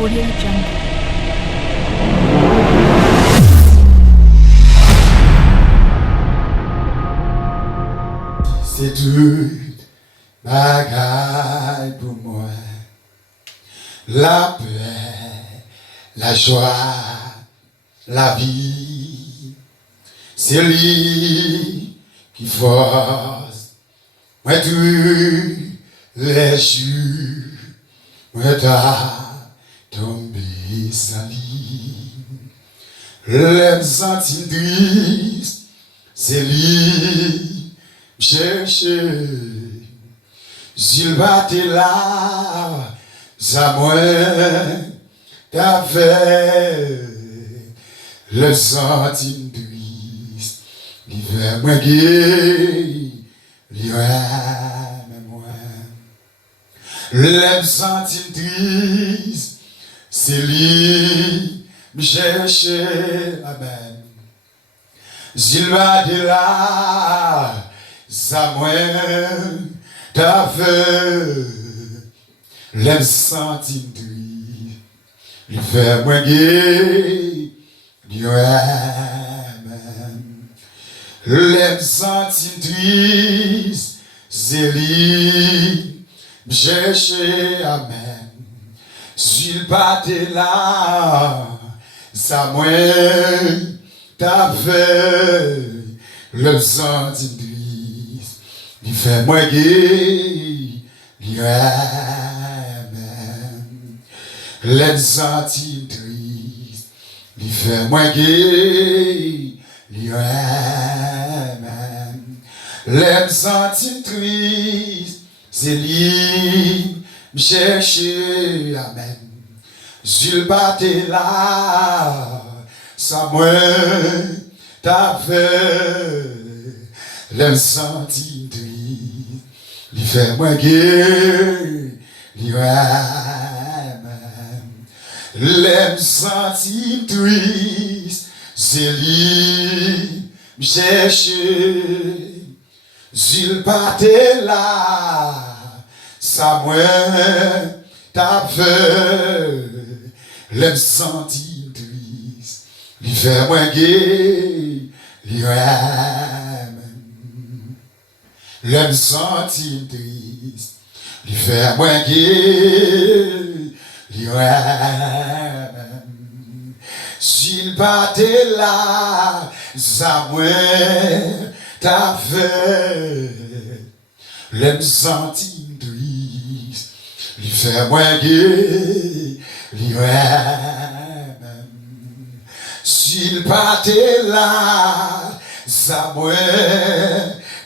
Audio Jungle. C'est toute bagaille pour moi. La paix, la joie, la vie. C'est lui qui force. Moi tous les jours, moi t'as tombé sali. Les sentir triste, c'est lui chercher. S'il battait là, ça moi t'avais le sentiment triste. L'hiver moi gay, l'hiver moi. Les sentiments tristes, c'est lui me chercher, amen. S'il battait là, ça moi t'avais les sentiments tristes, lui fait moins gay, Dieu amen. Les sentiments tristes, c'est lui, chercher, amen. S'il battait là, ça moi t'avais les sentiments tristes, lui fait moins gay, Dieu amen. Les sentiments tristes, lui fait moins gay, Dieu amen. Les sentiments tristes, c'est lui me chercher, amen. S'il battait là, ça moi t'avais les sentiments tristes, lui fait moins gay, lui amen. Les sentiments tristes, c'est lui me chercher. S'il battait là, ça moi t'avais les sentiments tristes, lui fait moins gay, lui amen. Les sentiments tristes, lui fait moins gay, lui amen. S'il battait là, ça moi t'avais les sentiments tristes, lui fait moins gay, lui amen. S'il battait là, ça moi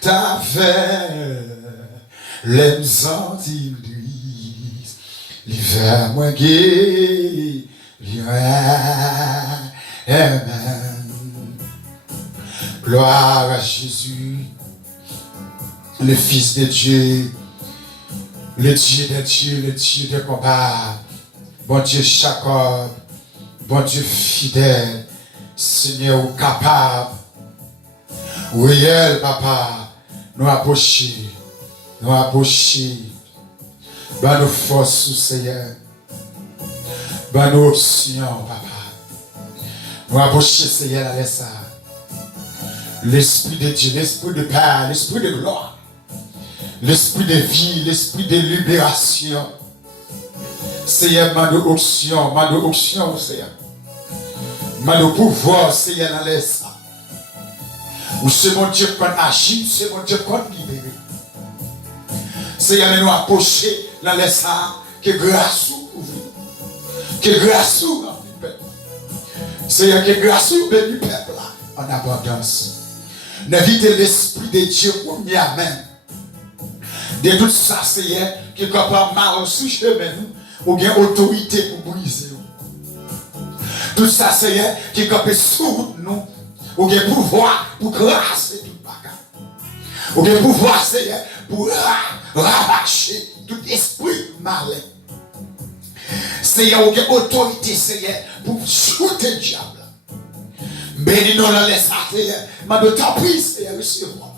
t'avais les sentiments tristes, lui fait moins gay, lui amen. Gloire à Jésus, le Fils de Dieu, le Dieu de Dieu, le Dieu de combat, bon Dieu Jacob, bon Dieu fidèle, Seigneur capable. Oui, elle, papa, nous approcher, ben nos forces, Seigneur, ben nos options, papa, nous approcher, Seigneur, avec ça. L'Esprit de Dieu, l'Esprit de paix, l'Esprit de gloire, l'Esprit de vie, l'Esprit de libération. Seigneur, ma option, Seigneur. Ma pouvoir, Seigneur, dans les ça. Ou c'est mon Dieu qu'on agit, c'est mon Dieu qu'on libère. Seigneur, nous approcher dans les ça, que grâce ouvre. Que grâce ouvre dans le peuple. Seigneur, que grâce ouvre dans le peuple en abondance. N'invitez l'Esprit de Dieu pour nous, amen. De tout ça, Seigneur, qui est capable de mal sous chemin, ou bien autorité pour briser. Tout ça, Seigneur, qui est capable de soudre nous, ou bien pouvoir pour grâce et tout bagage. Ou bien pouvoir, Seigneur, pour rabâcher tout esprit malin. Seigneur, ou bien autorité, Seigneur, pour shooter le diable. Bénis-nous dans les Seigneur. M'a t'en prie, Seigneur, recevoir.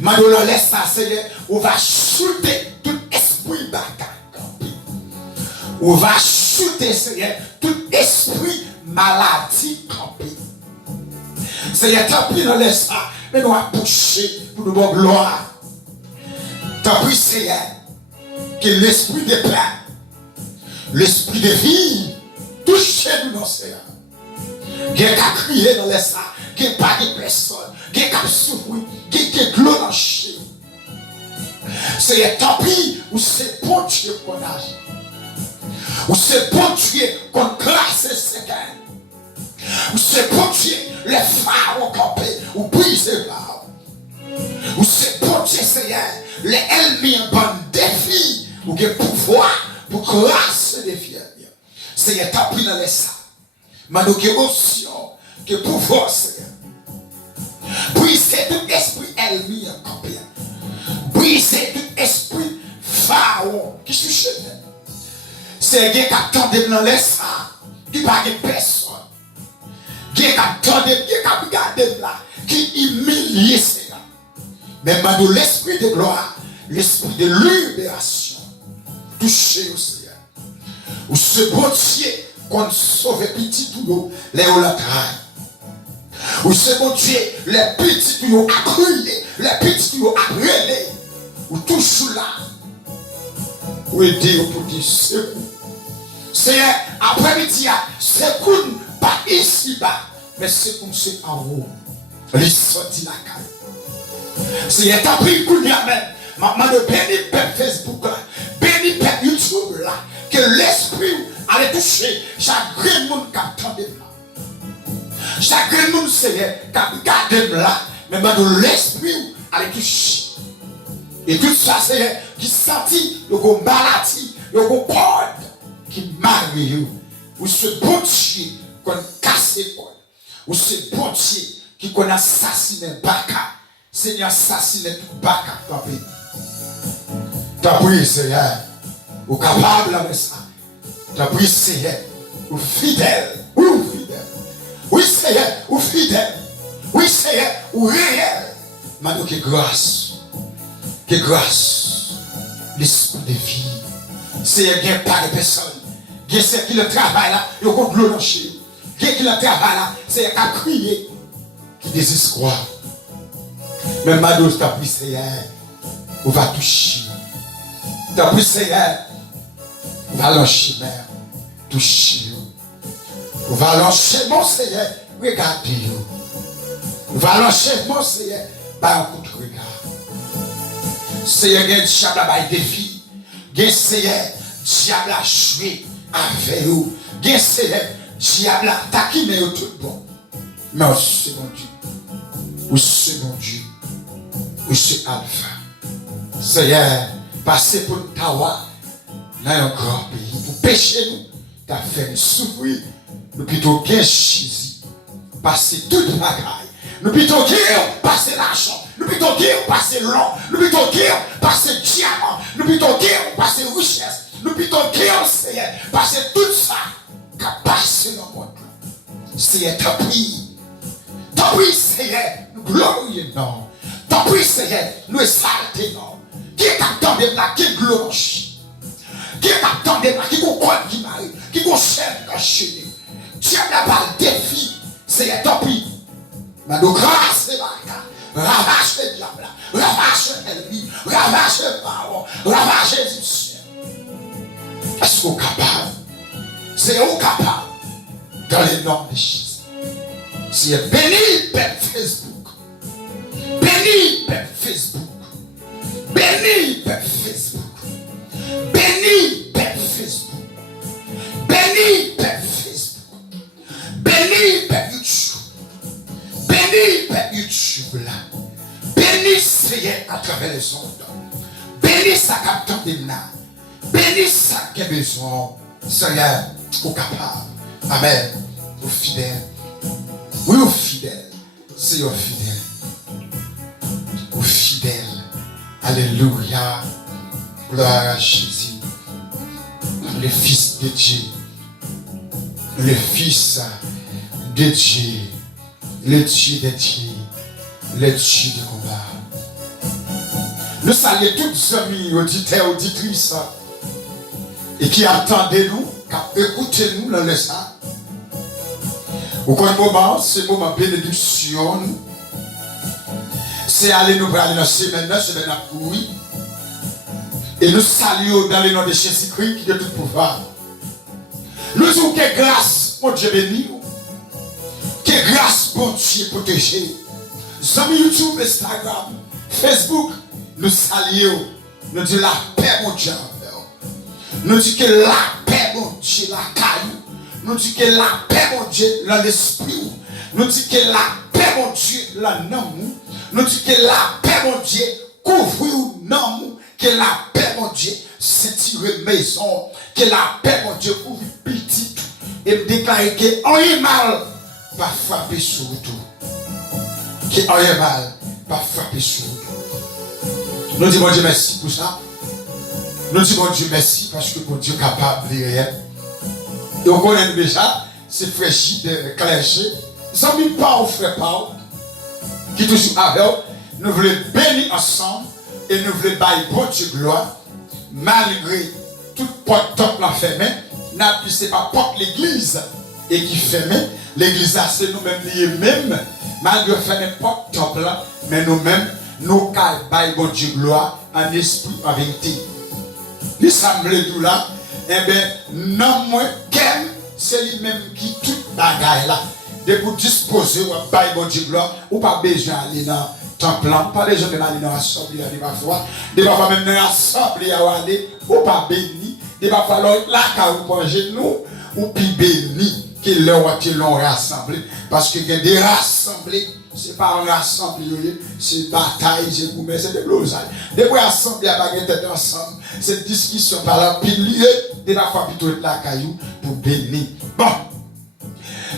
M'a laisse ça, Seigneur, on va shooter tout esprit bagaille. On va shooter insulter, Seigneur, tout esprit maladie campé. Seigneur, tant pis dans les ça, mais nous approcher pour nous voir gloire. Tant pis, Seigneur, que l'esprit de paix, l'esprit de vie, touche nous dans Seigneur. Qui a crié dans les ça, qui n'a pas de personne, qui a souffert, qui a glorifié. Seigneur, tant pis, ou c'est bon Dieu qu'on agit. Ou c'est bon Dieu qu'on grâce et Seigneur. Ou c'est bon Dieu, les pharaons campés, ou brise les pharaons. Ou c'est bon Dieu, Seigneur, les ennemis en bonne défi, ou qui pouvoir pour grâce et défi. Seigneur, tant pis dans les ça. Mais nous avons option, que pouvoir, Seigneur. Briser tout esprit ennemi en campé. Briser tout esprit pharaon qui se chez nous. C'est quelqu'un qui attendait dans les ça, qui n'a pas de personne. Quelqu'un qui attendait, quelqu'un qui regardait là, qui humilie Seigneur. Mais maintenant, l'esprit de gloire, l'esprit de libération, touchez au Seigneur. Ou ce bon Dieu qu'on sauve petit tout l'eau, les hauts la traille. Ou ce bon Dieu, les petits tout l'eau à crier, les petits tout l'eau à brûler. Ou tout là. Ou aider pour dire c'est vous. Seigneur, après-midi, c'est vous, pas ici-bas, mais c'est comme c'est en haut. Les sorties la caille. Seigneur, t'as pris le coup de la même. Maman de béni peuple Facebook là, béni peuple YouTube là, que l'esprit allait toucher chaque monde qui attendait là. Chaque monde, Seigneur, qui regardait là, mais maintenant l'esprit allait toucher. Et tout ça, Seigneur, qui sentit le gros maladie, le gros corde qui marie, ou ce bon Dieu qu'on casse les cordes, ou ce bon Dieu qui qu'on assassine Baka, Seigneur assassine tout Baka, papi. T'as pris, Seigneur, ou capable avec ça. T'as pris, Seigneur, ou fidèle, ou fidèle. Oui, Seigneur, ou fidèle. Oui, Seigneur, ou réel. Maintenant, que grâce, l'esprit de vie. Seigneur, il n'y a pas de personne. Il y a ceux qui le travaillent là, ils ont glorifié. Il y a qui le travaillent là, c'est qui a crié, qui désespoir. Mais maintenant, t'as pris, Seigneur, on va toucher. T'as pris, Seigneur, on va lancer, mère, toucher. On va lancer, mon Seigneur, regardez. On va lancer, mon Seigneur, par un coup de regard. Seigneur, il y a un diable à défi. Il y a un Seigneur, diable à jouer avec vous. Il y a un Seigneur, diable à taquiner tout bon. Mais c'est mon Dieu. Oui, c'est mon Dieu. Oui, c'est Alpha. Seigneur, passez pour le Tawa dans un grand pays. Pour pécher nous, tu as fait nous souffrir. Nous plutôt bien chisi. Passer toute la bagaille. Nous plutôt passer l'argent. Nous plutôt passer l'or. Nous plutôt passer diamant. Nous plutôt passer richesse. Nous plutôt Seigneur, passer tout ça qui a passé dans le monde. Seigneur, t'as pris. T'as pris, Seigneur, nous glorieux, non. T'as pris, Seigneur, nous exalter, non. Qui est attendé là, qui glorifie. Qui est attendé là, qui comprend qui marie, qui concerne caché. Dieu n'a pas le défi. Seigneur, t'as pris. Mais nous grâce les barcanes. Ravage les diables, ravage l'ennemi, ravage les parents, ravage les Égyptiens. Est-ce qu'on est capable? C'est où capable? Dans les noms de Jésus. C'est béni Père Facebook. Béni Père Facebook. Béni Père Facebook. Béni Père Facebook. Béni Père Facebook. Béni Père YouTube. Béni Père YouTube là. Béni Seigneur à travers les ondes. Béni sa capteur de là. Béni ça qui a besoin. Seigneur, au capable. Amen. Au fidèle. Oui, au fidèle. C'est au fidèle. Au fidèle. Alléluia. Gloire à Jésus. Le Fils de Dieu. Le Fils de Dieu. Le Dieu des dieux. Le Dieu de combat. Nous saluons tous les amis, auditeurs, auditrices, et qui attendent nous écoutez-nous dans le ça. Au moment, c'est moment bénédiction. C'est aller nous parler dans la semaine à courir. Et nous saluons dans le nom de Jésus-Christ qui est tout pouvoir. Nous disons que grâce, mon Dieu béni, que grâce, mon Dieu protégé. Sur YouTube, Instagram, Facebook, nous saluons. Nous disons la paix, mon Dieu. Nous disons que la paix, mon Dieu, la caillou. Nous disons que la paix, mon Dieu, dans l'esprit. Nous disons que la paix, mon Dieu, dans l'amour. Nous disons que la paix, mon Dieu, couvre l'amour. Que la paix, mon Dieu, s'étire maison. Que la paix, mon Dieu, ouvre petit. Et me déclarer que rien mal va frapper sur tout. Que rien mal va frapper sur tout. Nous disons, mon Dieu, merci pour ça. Nous disons, mon Dieu, merci parce que mon Dieu est capable de rien. Et on connaît déjà, c'est fraîchi de clergé. Nous sommes pas au frère Paul, qui toujours avec nous voulons bénir ensemble. Et nous voulons bailler bon Dieu gloire, malgré toute porte top la fermée, ce n'est pas porte l'église et qui ferme. L'église c'est nous-mêmes liés même, malgré fermer porte top là, mais nous-mêmes, nous bailler bon Dieu gloire en esprit, en vérité. L'assemblée tout là, eh bien, non moins qu'elle, c'est lui-même qui tout bagaille là. De pour disposer ou bailler bon Dieu gloire, ou pas besoin d'aller dans temple, pas les gens qui aller dans l'assemblée, des fois, des fois même dans l'assemblée, ou pas béni, des fois là, quand vous mangez nous, ou puis béni, que l'on rassemblé, parce que des rassemblés, c'est pas un rassemblé, c'est bataille, c'est gourmet, c'est des blousailles. Des fois, assemblée à baguette ensemble, c'est discussion par là, puis lieu, des fois, plutôt la caillou pour bénir. Bon,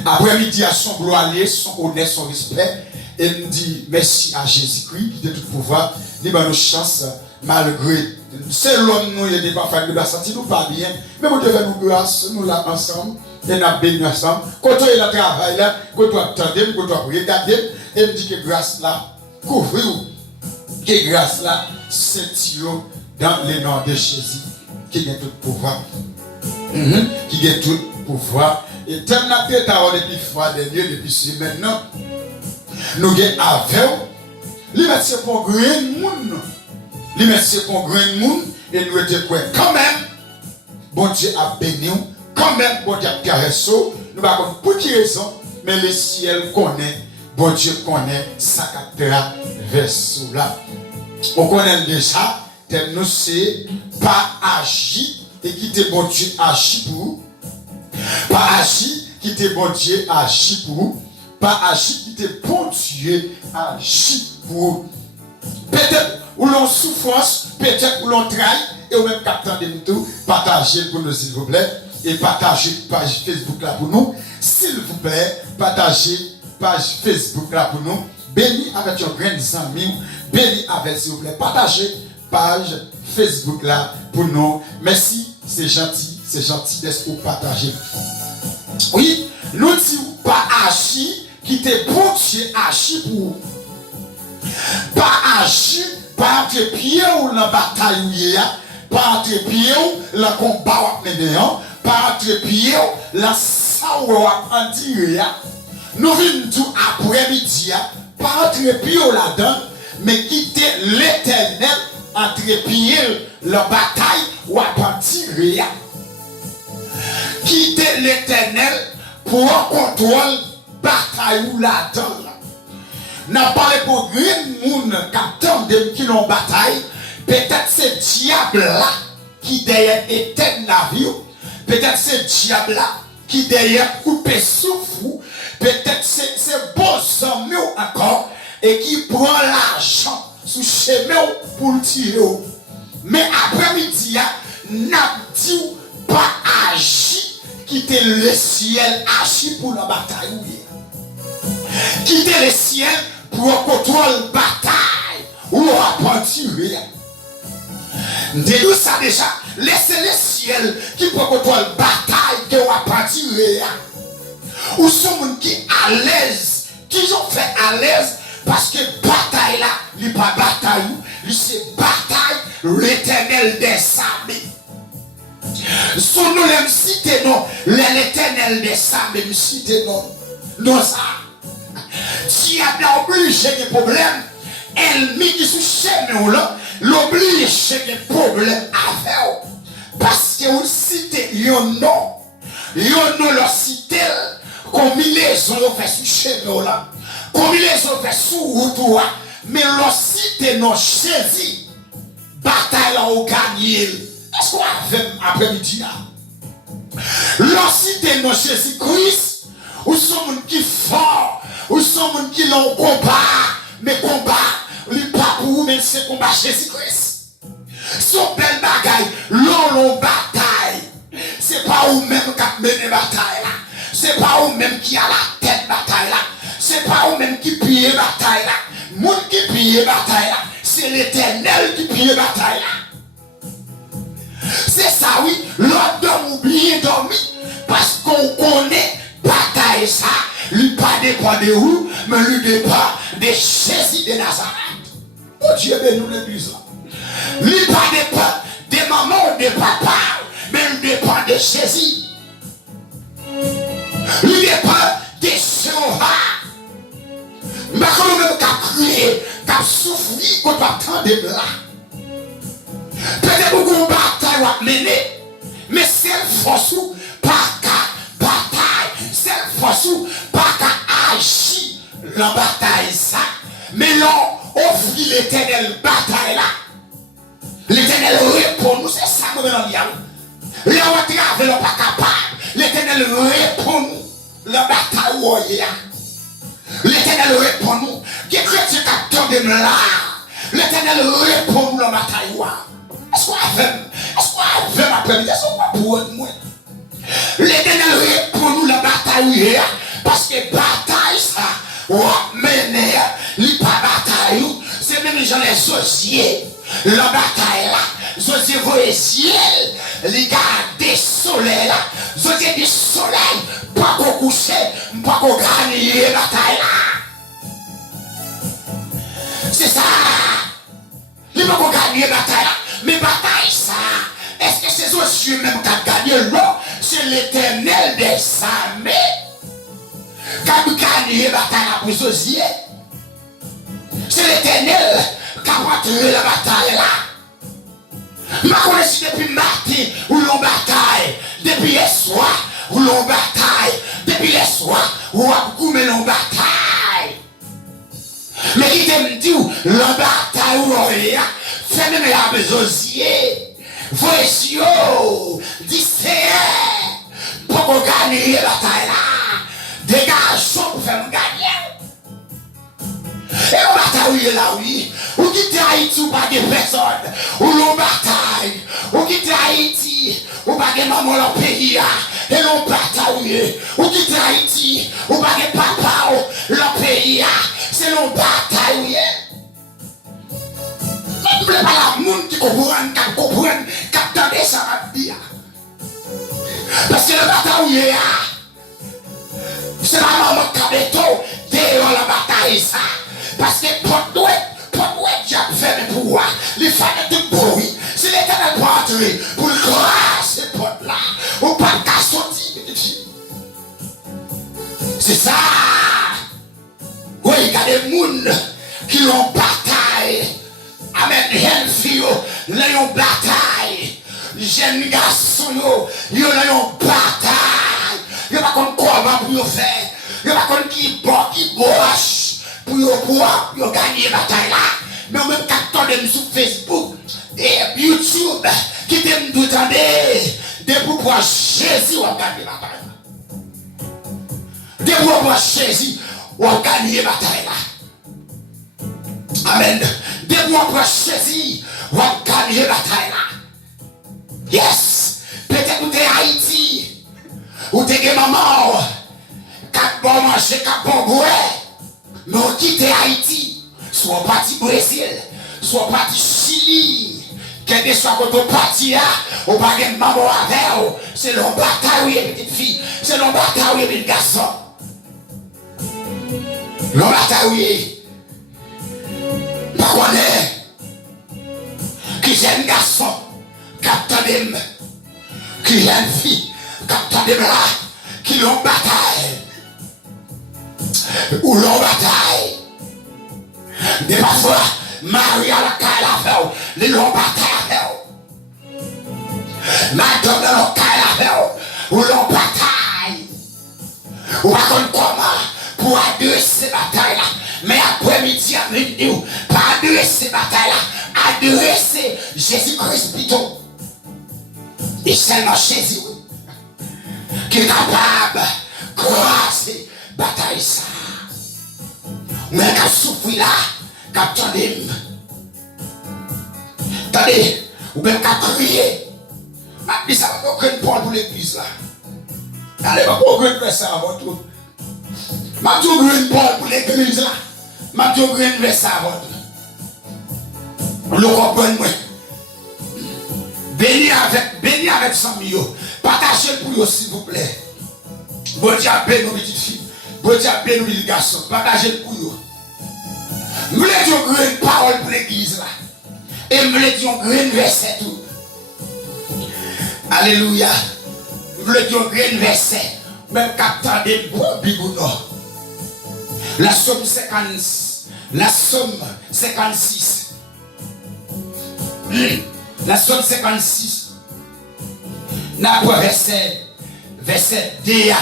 après-midi, à son gloire, son honneur, son respect. Et nous dit merci à Jésus-Christ qui a tout pouvoir, il a nos chances malgré. C'est l'homme nous, il y a des parfois qui nous sentir nous pas bien, mais vous devez nous grâce, nous là ensemble, et nous bénir ensemble. Quand on est là travail là, quand on attend, quand on regarde, et me dit que grâce là, couvre-vous, que grâce là, c'est dans le nom de Jésus qui a tout pouvoir, qui a tout pouvoir. Et tellement la tête à depuis fois dernier, depuis ce maintenant. Nous avons avec nous, c'est pour grand monde. C'est pour grand monde. Et nous étions quand même, bon Dieu a béni, quand même, bon Dieu a caressé. Nous ne savons pas pour qui raison, mais le ciel connaît, bon Dieu connaît, ça captera vers là. On connaît déjà, nous c'est pas agir et quitter bon Dieu agir pour vous. Pas agir, quitter bon Dieu agir pour vous. Pas agir, quitter bon Dieu agir pour vous. Peut-être où l'on souffrance, peut-être où l'on travaille, et au même captant de nous, partagez pour nous s'il vous plaît, et partagez page Facebook là pour nous, s'il vous plaît, partagez page Facebook là pour nous, bénis avec vos grands amis, bénis avec s'il vous plaît, partagez page Facebook là pour nous. Merci, c'est gentil d'être pour partager. Oui, nous disons pas agir, quitter bon Dieu agir pour vous. Pas agir, pas entre pieds ou la bataille, pas entre pieds ou la combat ou pas entre pieds ou la saoua ou tirer. Nous venons tout après-midi, pas entre pieds ou là-dedans, mais quitter l'éternel entre pieds la bataille ou à tirer. Quitter l'éternel pour un contrôle bataille ou là-dedans. N'a pas pour grand monde qui ont bataille. Peut-être c'est diable là qui derrière éteint la vie. Peut-être c'est diable là qui derrière coupe souffle. Peut-être c'est bon amis encore et qui prend l'argent sous chemin pour le tirer. Mais après-midi, n'a dit pas agir, quitter le ciel agir pour la bataille. Quitter le ciel pour contrôler la bataille ou on va tirer. Dis-nous ça déjà. Laissez le ciel qui peut contrôler la bataille que on va tirer. Ou sont gens qui à l'aise, qui ont fait à l'aise parce que bataille là, il n'est pas bataille, c'est bataille l'éternel des armées. Son nom l'aime citer non. L'éternel des sables me citer non. Non ça. Diable a obligé des problèmes. Elle met qui sous chemin là. L'oblige des problèmes à faire. Parce que vous citez un nom. Un nom leur cité. Combinaison fait sous chemin là. Combinaison fait sous route. Mais leur cité non saisi. Bataille là au gagné. Est-ce qu'on a après-midi là? Leur cité non Jésus-Christ. Ou sont gens qui fort. Ou sont gens qui l'ont combat. Mais combat. Li pas pour vous, mais c'est combat Jésus-Christ. Son belle bagaille, l'on bataille. C'est pas vous-même qui a mené bataille là. C'est pas vous-même qui a la tête bataille là. C'est pas vous-même qui pille bataille là. Moun qui pille bataille là. C'est l'Éternel qui pille bataille là. C'est ça oui, l'autre dorme ou bien dormi. Parce qu'on connaît bataille ça. Lui pas dépend de où, mais lui dépend de Jésus de Nazareth. Oh Dieu, ben nous l'église là. Lui pas dépend de maman ou de papa, mais lui dépend de Jésus. Lui dépend de Jéhovah. Mais quand nous même qu'à crier, qu'à souffrir, qu'on doit attendre là. Peut-être beaucoup de bataille à mener, mais c'est force ou pas qu'à bataille, c'est force ou pas qu'à agir la bataille ça. Mais là, offre l'Éternel bataille là. L'Éternel répond nous, c'est ça que nous allons dire. Là où on travaille, on n'est pas capable. L'Éternel répond nous, la bataille où on est. L'Éternel répond nous. Qui est chrétien qui attend de là? L'Éternel répond nous, la bataille où on est. Est-ce qu'on a fait après-midi? Est-ce qu'on a pour nous? L'Éternel répond nous, la bataille où on est. Parce que bataille ça, on mène, il pas bataille. C'est même les gens les sociés. La bataille là, José voit le ciel, les gars des soleils là, José du soleil, pas qu'on coucher, pas qu'on gagne la bataille là. C'est ça. Il pas qu'on gagne la bataille là, mais bataille ça. Est-ce que c'est Josué même qui a gagné là? C'est l'Éternel des armées qui a gagné la bataille là pour Josué. C'est l'Éternel qui a rentré la bataille là. Ma connaissance depuis matin où l'on bataille, depuis les soirs où l'on bataille, depuis les soirs où on a l'on bataille. Mais qui t'aime dit la bataille où on est, fait même la besosier. Voici, dis pour qu'on gagne la bataille là. Des garçons pour faire gagner. Et on bataille là, oui. Ou quitte Haïti, ou pas de personne. Ou l'on bataille. Ou quitte Haïti, ou pas de maman dans le pays. Et l'on bataille. Ou quitte Haïti, ou pas de papa dans le pays. C'est l'on bataille. Mais vous ne voulez pas la monde qui comprenne, qui attendent ça à dire. Parce que le bataille, c'est la maman qui a béton derrière la bataille ça. Parce que pour j'ai fait le pouvoir, les femmes de bruit, c'est l'Éternel pour entrer, pour le grâce ces portes là, ou pas qu'à sortir, petite fille. C'est ça. Oui, il y a des gens qui l'ont bataille. Amen, jeune fille, ils ont bataille. Jeunes garçons, ils ont bataille. Ils ne savent pas comment pour faire. Ils ne savent pas qui boche. Pour gagner la bataille là. Mais on même quand on sur Facebook et YouTube, qui t'aime tout attendre, de pour Jésus on gagne la bataille là. De pour Jésus on gagne la bataille là. Amen. De pour Jésus on gagne la bataille là. Yes. Peut-être que tu es Haïti, ou tu es maman, quatre bon manger, quatre bon boire. Mais on quitte Haïti, soit parti Brésil, soit parti Chili, quel que soit votre parti, on va gagner maman avec, c'est l'on bataille, petite fille, c'est l'on bataille, petit garçon. L'on bataille, pas qu'on est, qui jeune garçon, capitaine, qui a une fille, quand de là, qui l'ont bataille, ou l'ont bataille. Des parfois, Marie à la caille les l'ont bataille. Madame dans le caille ou l'ont bataille. Ou pas comment pour adresser ces batailles-là. Mais après-midi, à midi, pas adresser ces batailles-là, adresser Jésus-Christ plutôt. Et seulement Jésus qui est capable de croiser bataille ça. Mais quand souffrir là, quand attendez, attendez, ou même quand crier, mais ça va pas aucune parole pour l'église là. Allez, pas aucune verset avant tout. Ma tout une parole pour l'église là. Ma tout une verset avant tout. Le comprenez moi. Béni avec 100 millions. Partagez pour vous s'il vous plaît. Bon Dieu béni nos petites filles. Bon Dieu béni nos petits garçons. Partagez pour vous. Je voulais dire une parole pour l'église là. Et je voulais dire un verset tout. Alléluia. Je voulais dire un verset. Même qu'attendez des bons bigounos. La somme 56. La somme 56. La somme 56. N'a pas verset DA.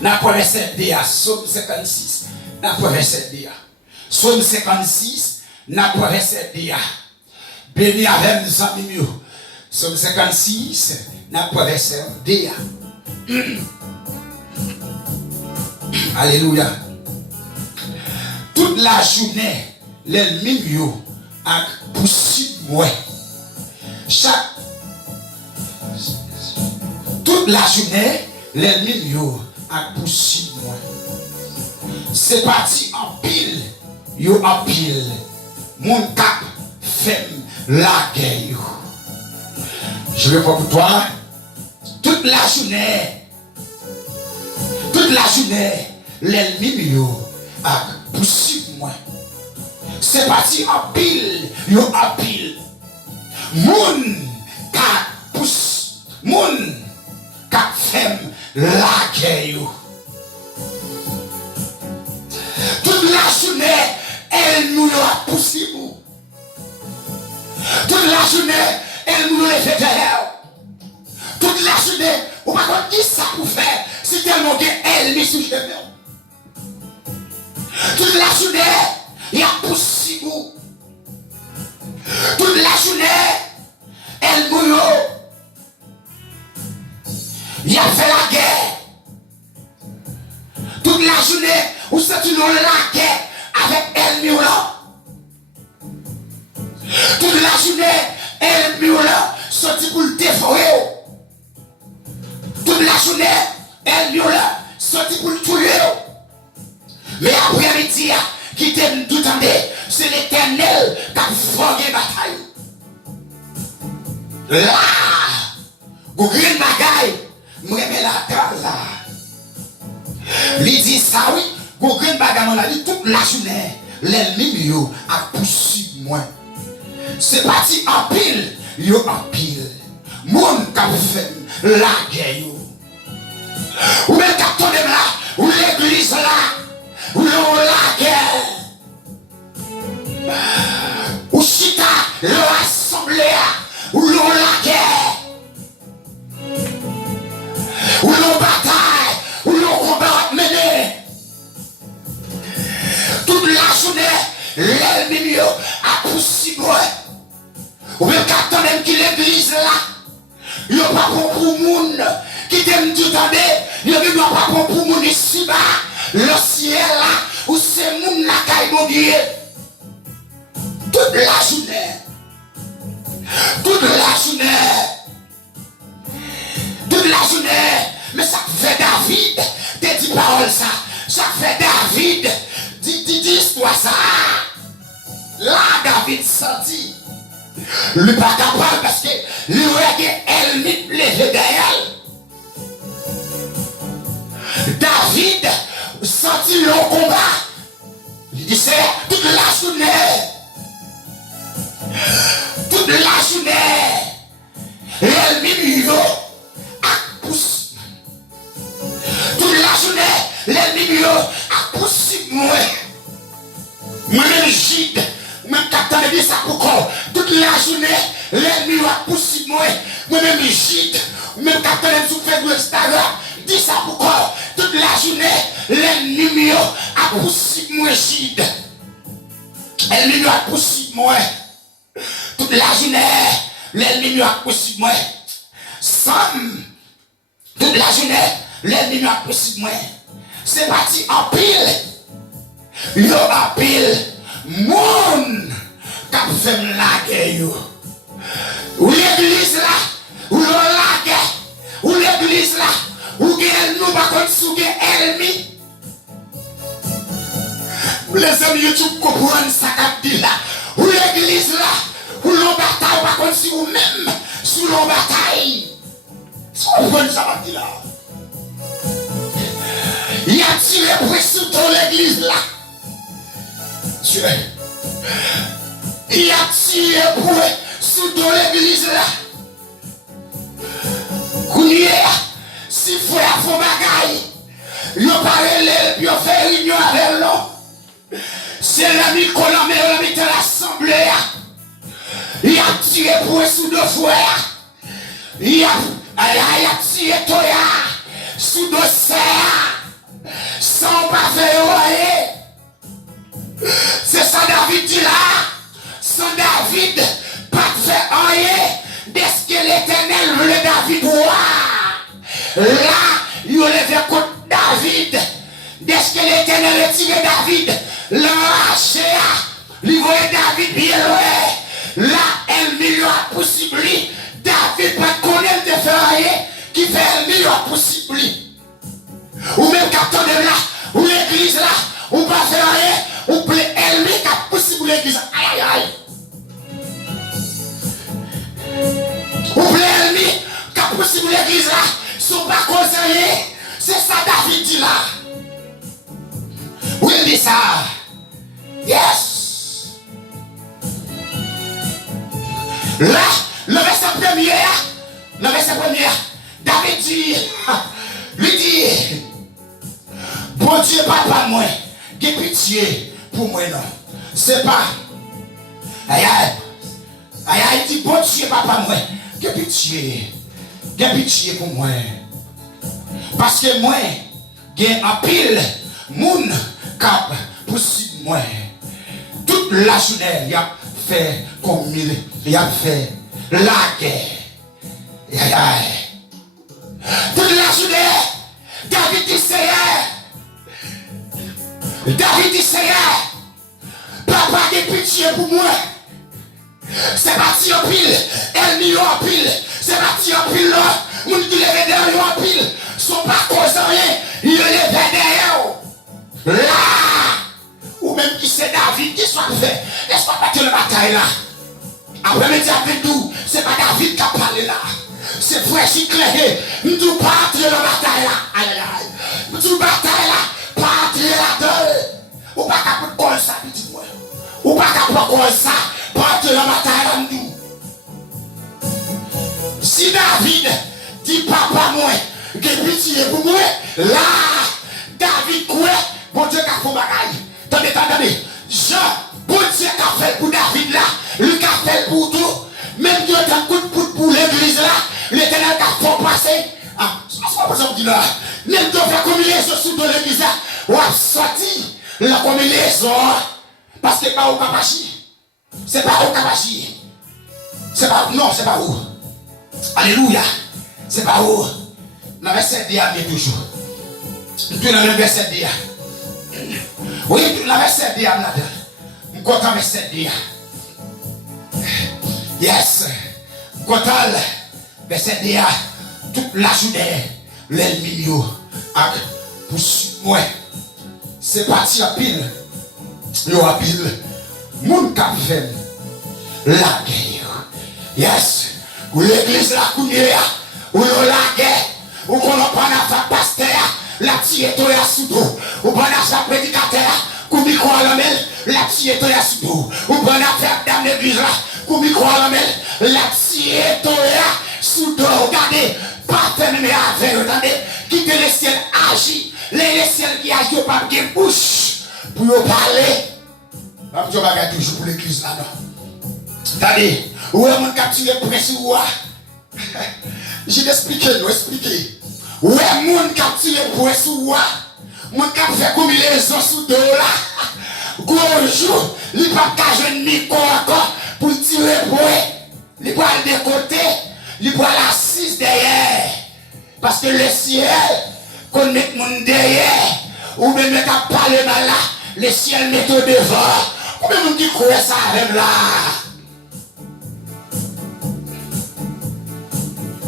N'a pas verset DA. Somme 56. N'a pas verset DA. Somme 56. N'a pas verset DA. Béni avec nos amis. Somme 56. N'a pas verset DA. Alléluia. Toute la journée, l'ennemi a poussé moi. Toute la journée, l'ennemi a poussé moi. C'est parti en pile, en pile. Mon cap fait la guerre. Je vais pas pour toi. Toute la journée, l'ennemi a poussé moi. C'est parti en pile, en pile. Moun ka pousse, moun ka femme la guerre. Toute la journée, elle nous a poussé. Toute la journée, elle nous a fait derrière. Toute la journée, on va pas dire ça pour faire. Si tellement qu'elle me suit. Toute la journée, il a poussé. Toute la journée, elle mouille. Il a fait la guerre. Toute la journée, où c'est une la guerre avec elle mouille. Toute la journée, elle mouille. Sorti pour le dévorer. Toute la journée, elle mouille. Sorti pour le tuer. Mais après-midi, qui t'aime tout en dé, c'est l'Éternel qui a forgé bataille. Là, vous green bagaille, moi je la terre là. Il dit ça oui, vous green bagaille, on a dit toute la journée, l'ennemi a poussé moi. C'est parti en pile, en pile. Mon qui a fait la guerre. Ou bien quand on est là, ou l'église là. Ou l'on la guerre. Ou chita l'assemblée. Ou l'on la guerre. Ou l'on bataille. Ou l'on combat mené. Toute la journée, l'ennemi a poussé moi. Ou bien quand on aime qui l'église là. Il n'y a pas pour monde qui t'aime tout en il n'y a pas pour monde ici bas. Le ciel là, où c'est moun la caille mon Dieu. Toute la journée. Toute la journée. Toute la journée. Mais ça fait David. T'es dit parole ça. Ça fait David. Dis-toi ça. Là, David sentit. Il n'est pas capable parce que lui elle n'est levé derrière. David senti le combat. Il dit c'est toute la journée. Toute la journée. l'ennemi a poussé. Toute la journée, l'ennemi a poussé moi. Moi-même, Gide, même captain de ça pour quoi. Toute la journée, l'ennemi a poussé moi. Moi-même, Gide, même captain de souffert de Instagram, dit ça pour quoi. Toute la journée, l'ennemi a poussé moi, Gide. L'ennemi a poussé moi. Toute la journée, l'ennemi a poussé moi. Sam, toute la journée, l'ennemi a poussé moi. C'est parti en pile. Yo en pile. Moun kap fèm la guerre yo. Ou l'église là, ou la guerre. Ou l'église là, ou gen nous pas contre sou gen ennemi. Les amis YouTube comprennent ça qu'a dit là. Ou l'église là, ou l'on bataille pas contre si vous même sous l'on bataille. Ça comprend ça qu'a dit là. Il a tiré pour sous ton l'église là. Dieu. Il a tiré pour sous ton l'église là. Kounye, si frère font bagaille, il a parlé, il a fait réunion avec l'homme. C'est l'ami qu'on a mis dans l'assemblée. Il a tiré pour sous deux frères. Il a tiré Toya sous deux serres. Sans pas faire rien. C'est ça David dit là. Sans David, pas faire rien. Dès que l'Éternel voulait David voir. Là, il levé contre David. Dès que l'Éternel a tiré David, l'arraché, il voyait David bien loin. Là, elle lui a possible. David pas connaître de faire rien qui fait elle lui a possible. Ou même quand on est là, ou l'église là, ou pas faire rien, ou plaît elle lui qui a possible l'église. Aïe aïe aïe. Ou plaît elle lui qui a possible l'église là, sont pas conseillés. C'est ça David dit là. Oui, il dit ça. Yes. Là, le verset premier, David dit, lui dit, bon Dieu, papa, moi, j'ai pitié pour moi, non. C'est pas. Aïe, il dit, bon Dieu, papa, moi, j'ai pitié pour moi. Parce que moi, j'ai un pile, moun, cap, possible, moi. Toute la journée, il a fait comme il a fait la guerre. Aïe. Toute la journée, David dit Seigneur, papa j'ai pitié pour moi. C'est parti en pile, ennemi en pile, c'est parti en pile là, moun qui lève derrière en pile, sont pas causant rien, il lève derrière. Là, ou même qui c'est David qui soit fait, laisse pas battre la bataille là. Après midi avec nous, c'est pas David qui a parlé là. C'est frère Chiclé, nous ne pas entrer dans la bataille là. Aïe aïe aïe. Nous bataille là, pas entrer là-dedans. Ou pas capable de ça, petit moi. Ou pas capable de ça, pas entrer dans la bataille là nous. Si David dit papa moi, j'ai pitié pour moi, là, David quoi, bon Dieu qui a fait bagaille. Attendez. Jean, bon Dieu qui a fait pour David là, lui qui a fait pour tout. Même Dieu a un coup de poutre pour l'église là, l'Éternel qui a fait passer. Ah, c'est pas ça que dit là. Même Dieu fait combinaison sous de l'église là, ou a sorti la combinaison. Parce que pas au Kapachi. C'est pas au Kapachi. C'est pas, non, c'est pas où. Alléluia. C'est pas où. Dans le verset D, toujours. Tout dans le verset D. Oui, tout dans le verset D, là-dedans. Je suis content de verset D. Yes. Content, verset D. Toute la journée, l'ennemi a poursuivi moi. C'est parti à pile. Yo à pile. Moun kap fait la guerre. Yes. Ou l'église la couillère. Ou la guerre. Ou qu'on a pas à pasteur. La tire toi à sous dos. Ou pas à prédicateur. Ou micro à la mêle. La tire toi à sous dos. Ou pas à faire dans l'église là. Ou micro à la mêle. La tire toi sous dos, regardez, pas fermer avec, regardez, quitter le ciel agit, les ciels qui agissent pas de bouche pour parler. Je vais toujours pour l'église là-dedans. Attendez, où est mon capturé presse ou quoi? Je vais expliquer. Où est mon capturé presse ou quoi? Mon cap fait combinaison sous dos là. Bonjour, il ne pas qu'à jouer micro encore pour tirer pour il peut aller de côté, il peut aller assise derrière. Parce que le ciel, qu'on met mon derrière, ou même mettre à parler mal là, le ciel met au devant. Ou même qui croit ça avec là.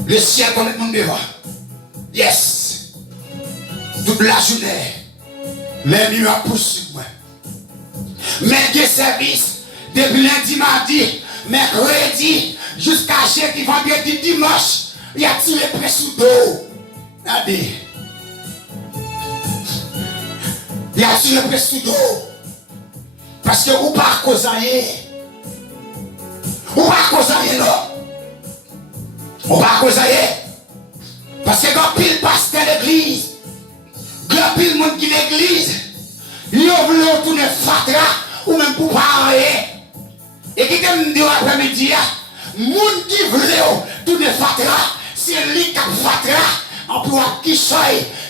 Le ciel qu'on met mon devant. Yes. Toute la journée, les nuages poussent moi. Mais des services, depuis lundi, mardi, mercredi, jusqu'à jeudi, vendredi, dimanche, il a tiré près sous dos. Regardez. Il a tiré près sous dos. Parce que vous pas causer rien. Vous pas causer rien, non. Vous pas causer rien. Parce que quand pile pasteur l'église, quand pile monde qui l'église, ils ont voulu tourner fatra ou même pour parler. Et qui t'aime dire après-midi, monde qui voulait tourner fatra, c'est lui qui a fatra, en pouvoir qui soit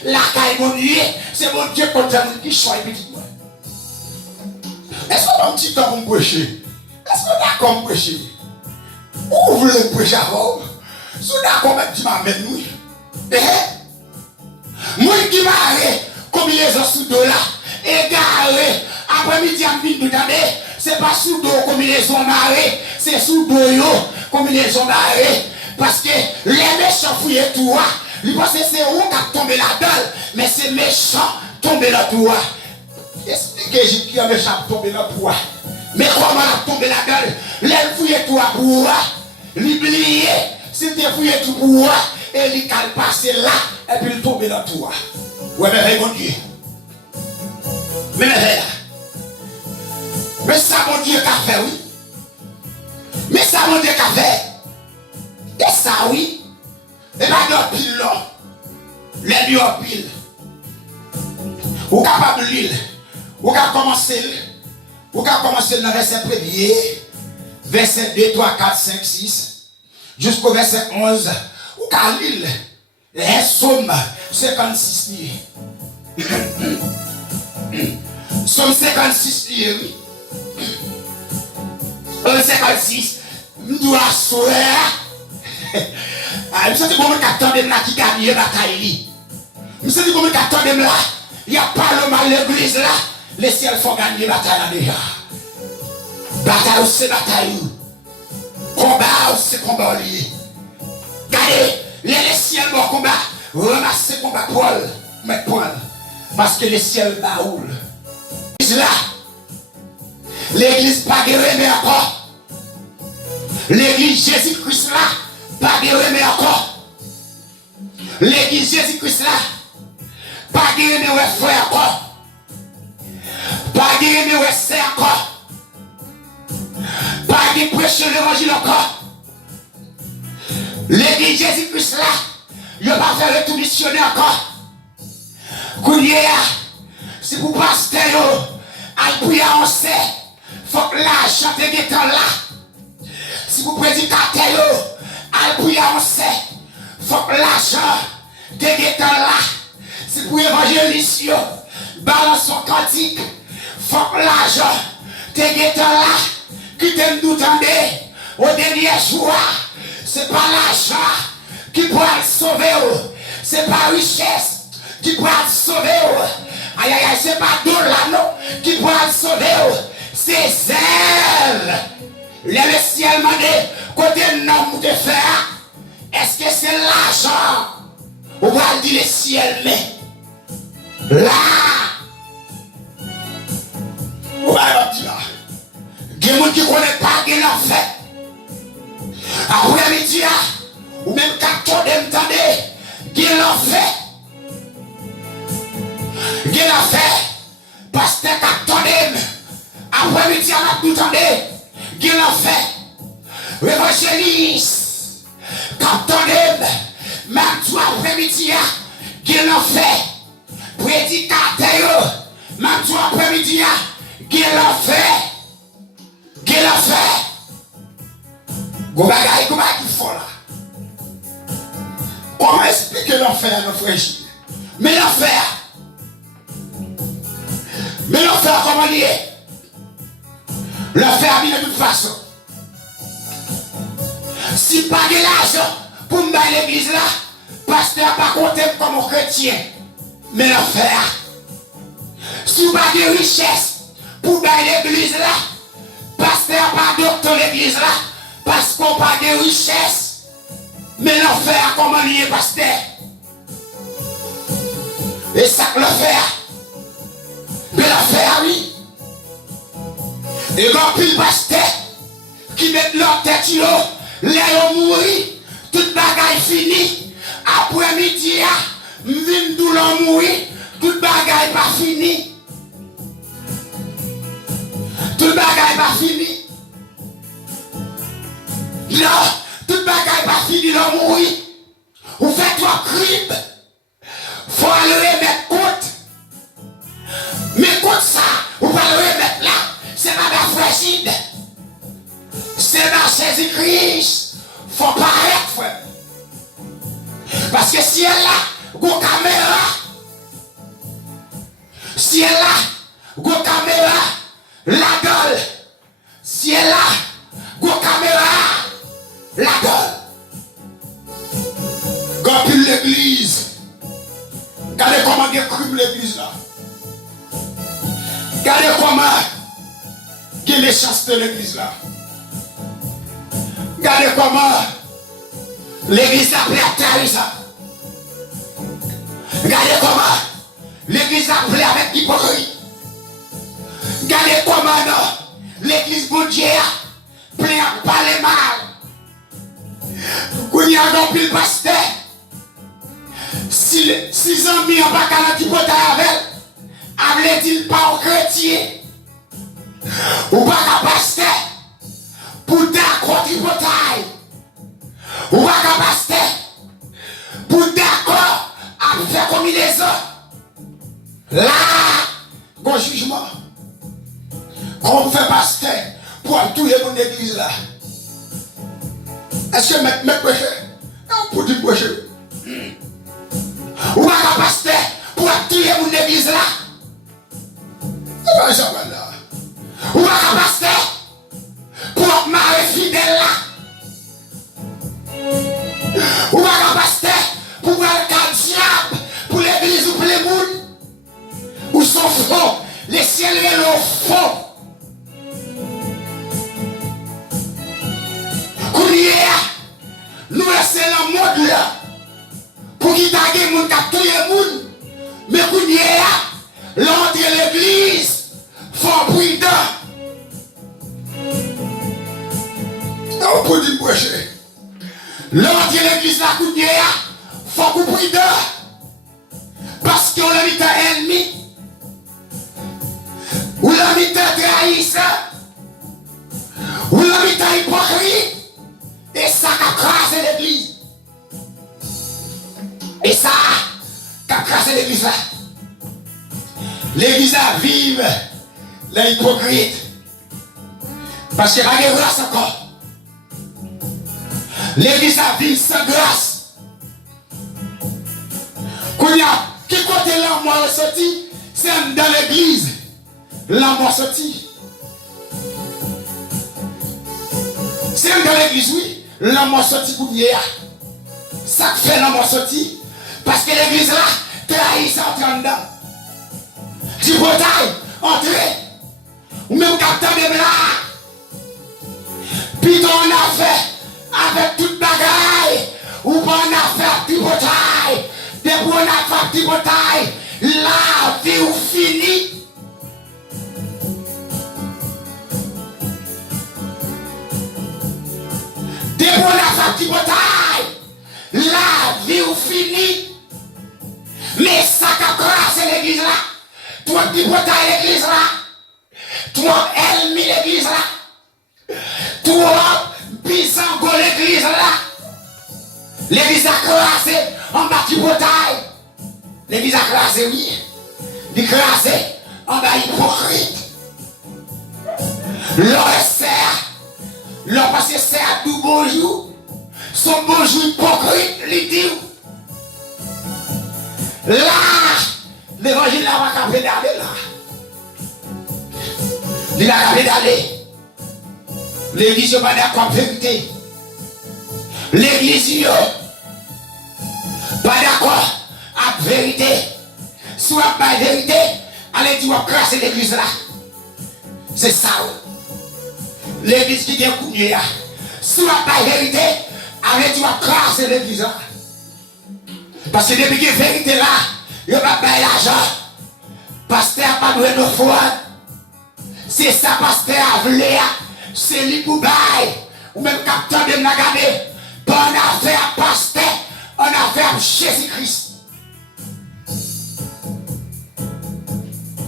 la caille mon Dieu, c'est mon Dieu contre nous qui soit petit moi. Est-ce qu'on a un petit temps pour me prêcher? Est-ce qu'on a comme prêcher? Où vous voulez prêcher avant? Si on a comme tu m'amènes nous. Moi qui m'arrête, comme il est sous dos là, égaré, après-midi à midi de l'année, c'est pas sous dos combinaison marée, c'est sous dos yo, combinaison marée. Parce que les méchants fouillent tout, ils pensent que c'est où qui a tombé là-dedans, mais c'est méchant tombé là-dedans. Expliquez qui a méchant tombé là-dedans. Mais comment a tombé là-dedans, les fouillent tout pour moi, l'oublier, c'était fouillé tout pour moi, et il a passé là, et puis il tombe là-dedans. Ouais, mais mon Dieu. Mais ça, mon Dieu, qu'a fait, oui. Mais ça, mon Dieu, qu'a fait. Et ça, oui. Et pas de pile, là. Les lieux en pile. Ou capable de l'île. Ou capable commencer dans le verset 1er, verset 2, 3, 4, 5, 6, jusqu'au verset 11. Ou capable de l'île. Les Somme 56 liés. Somme 56 liés, oui. 56, je dois souhaiter. Je me sens comme un capteur de là qui gagne la bataille. Je me sens comme un capteur de là. Il n'y a pas le mal l'église là. Les ciels font gagner la bataille là déjà. Bataille c'est bataille. Combat c'est combat lié. Regardez, les ciels vont combat. Ramassez combat Paul. Mais Paul. Parce que les ciels baoulent. Là. L'église pas guérie encore. L'église Jésus-Christ là, pas guérie encore. L'église Jésus-Christ là, pas guérie frère encore. Pas guérie sœur encore. Pas guérie prêcher l'évangile encore. L'église Jésus-Christ là, il va pas faire le tout missionnaire encore. Kounia, si vous pasteur, à prier en sait. Faut que l'argent te guette là. Si vous prédicatez, al prier on sait. Faut que l'argent te guette là. Si vous évangéliste, balance son cantique. Faut que l'argent te guette là. Qui t'aime nous tendre au dernier jour. C'est pas l'argent qui pourra te sauver. C'est pas richesse qui pourra te sauver. Aïe aïe aïe, c'est pas dollar non qui pourra te sauver. C'est zèle. Le ciel m'a dit, côté nom de faire, est-ce que c'est l'argent? On va dire le ciel, mais là, on va dire là. Il y a des gens qui ne connaissent pas ce qu'il a fait. Après-midi, ou même quand on entend, qu'il a fait. Qu'il a fait. Parce que quand on aime, après-midi, on a tout entendu. Qu'il a fait. Évangéliste. Captain, même toi après-midi, qu'il en fait. Prédicateur, même toi après-midi, qu'il en fait. Qu'il en fait. Go bagay qui font là. Comment expliquer l'enfer, nos frères? Mais l'enfer. Mais l'enfer, comment il est? L'enfer vient de toute façon. Si pas de l'argent pour me donner l'église là, pasteur pas compter comme un chrétien. Mais l'enfer. Si pas de richesse pour me donner l'église là, pasteur pas docteur l'église là, parce qu'on pas de richesse. Mais l'enfer, comment il est, pasteur? Et ça que l'enfer. Mais l'enfer, oui. Et quand puis le pasteur qui met leur tête, les ont mouru, toute bagaille finie. Après-midi, m'vin d'où l'on mouru, toute bagaille pas fini. Toute bagaille pas fini. Non, toute bagaille pas fini, l'on mouru. Vous faites trois crimes. Faut aller remettre compte. Mais contre ça, vous pas le remettre là. C'est pas la fragile. C'est dans Jésus-Christ. Faut paraître, frère. Parce que si elle a go caméra, si elle a go caméra, la gueule. Si elle a go caméra, la gueule. Quand il l'église, regardez comment il crime l'église là. Regardez comment il y a les chances de l'église là. Regardez comment l'église a pris à terre ça. Regardez comment l'église a pris avec hypocrisie. Regardez comment l'église bon Dieu a pris à parler mal. Quand il y a un pile pasteur, si amis n'ont pas qu'à l'antipotaille avec, avait-il pas au chrétien ou pas qu'à pasteur pour d'accord tripotaille ou pas qu'à pasteur pour d'accord à faire combinaison là bon jugement qu'on fait pasteur pour tout le monde église là. Est-ce que mettre péché on peut dire péché ou pas qu'à pasteur pour tout le monde église là. Ou pas qu'à pasteur pour mari fidèle là. Ou pas qu'à pasteur pour le diable pour l'église ou pour les moules. Ou sont faux, les ciels et l'eau faux. Nous laissons le monde là pour qu'il y ait des gens qui ont tué les monde. Mais l'entrée de l'église faut prudent. On peut dire prêcher. L'entrée de l'église là faut prudent. Parce qu'on a mis un ennemi. Ou l'a mis un trahisseur. Ou l'a mis un hypocrite. Et ça a crasé l'église. Et ça a crasé l'église là. L'église a vive les hypocrites. Parce qu'il n'y a pas de grâce encore. L'église a vive sans grâce. Qui côté l'amour est sorti? C'est dans l'église. L'amour sorti. C'est dans l'église, oui. L'amour sorti pour hier. Ça fait l'amour sorti. Parce que l'église là, trahit ça en dedans. Du portail, entrez. Ou même capteur de bras. Puis on a fait avec toute bagaille. Ou pas on a fait du portail. Depuis on a fait du portail. La vie ou fini. Depuis on a fait du portail. La vie ou fini. Mais ça qu'a crassé l'église là. Toi qui portail l'église là. Toi ennemi l'église là. Toi bisango l'église là. L'église a crasé en bas du portail. L'église a crasé, oui. Il a crasé en bas hypocrite. L'or sert. L'or parce que c'est à tout bonjour. Son bonjour hypocrite, il dit. Là, l'évangile n'a pas qu'à pédaler là. Il a qu'à pédaler. L'église n'est pas d'accord avec la vérité. L'église n'est pas d'accord avec la vérité. Soit pas la vérité, allez dire qu'on crasse l'église là. C'est ça. L'église qui vient couper là. Soit pas la vérité, allez dire qu'on crasse l'église là. Parce que depuis qu'il y a la vérité là, il n'y a pas de l'argent. Pasteur n'a pas de nos foi. C'est ça, pasteur a voulu. C'est lui pour bail. Ou même capteur de me regarder. Pas en affaire pasteur, en affaire Jésus-Christ.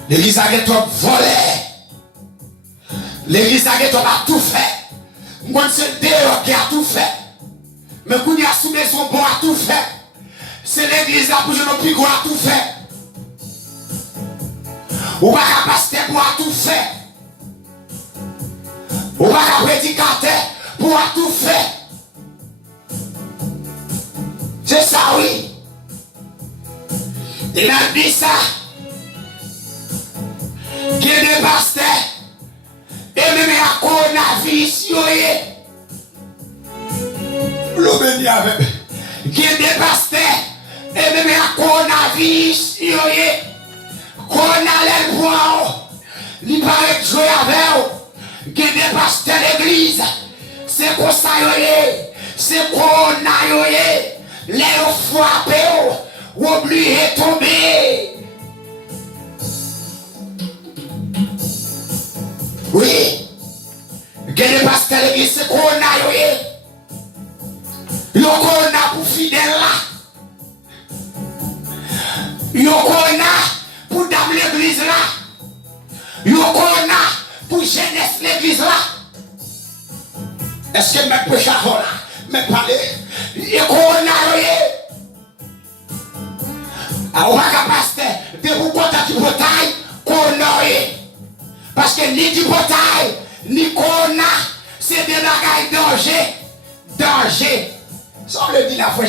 L'église a trop volé. L'église a tout fait. Moi, c'est Dieu qui a tout fait. Mais quand il y a sous maison, bon a tout fait. C'est l'église là pour je ne plus à tout fait. Ou pas qu'à pasteur pour tout fait. Ou pas qu'à prédicateur pour tout fait. C'est ça, oui. Il a dit ça. Qui est des pasteurs. Et même à coronavirus, l'homme avec. Qui est des pasteurs. Et même à coronavirus, Corona les bois, il paraît jouer avec eux. Qui est des pasteurs d'église. C'est pour ça, c'est corona, les frappés, oubliez tomber. Oui, il y a des pasteurs d'église, c'est corona, il y a corona pour fidèles là. Il y a corona pour dame l'église là. Il y a corona pour jeunesse l'église là. Est-ce que je peux changer là? Mais parler. Il y a corona, alors, on va pasteur, de vous compter du portail, corona. Parce que ni du portail, ni corona, c'est des bagailles danger. Danger. Ça on le dit la fois,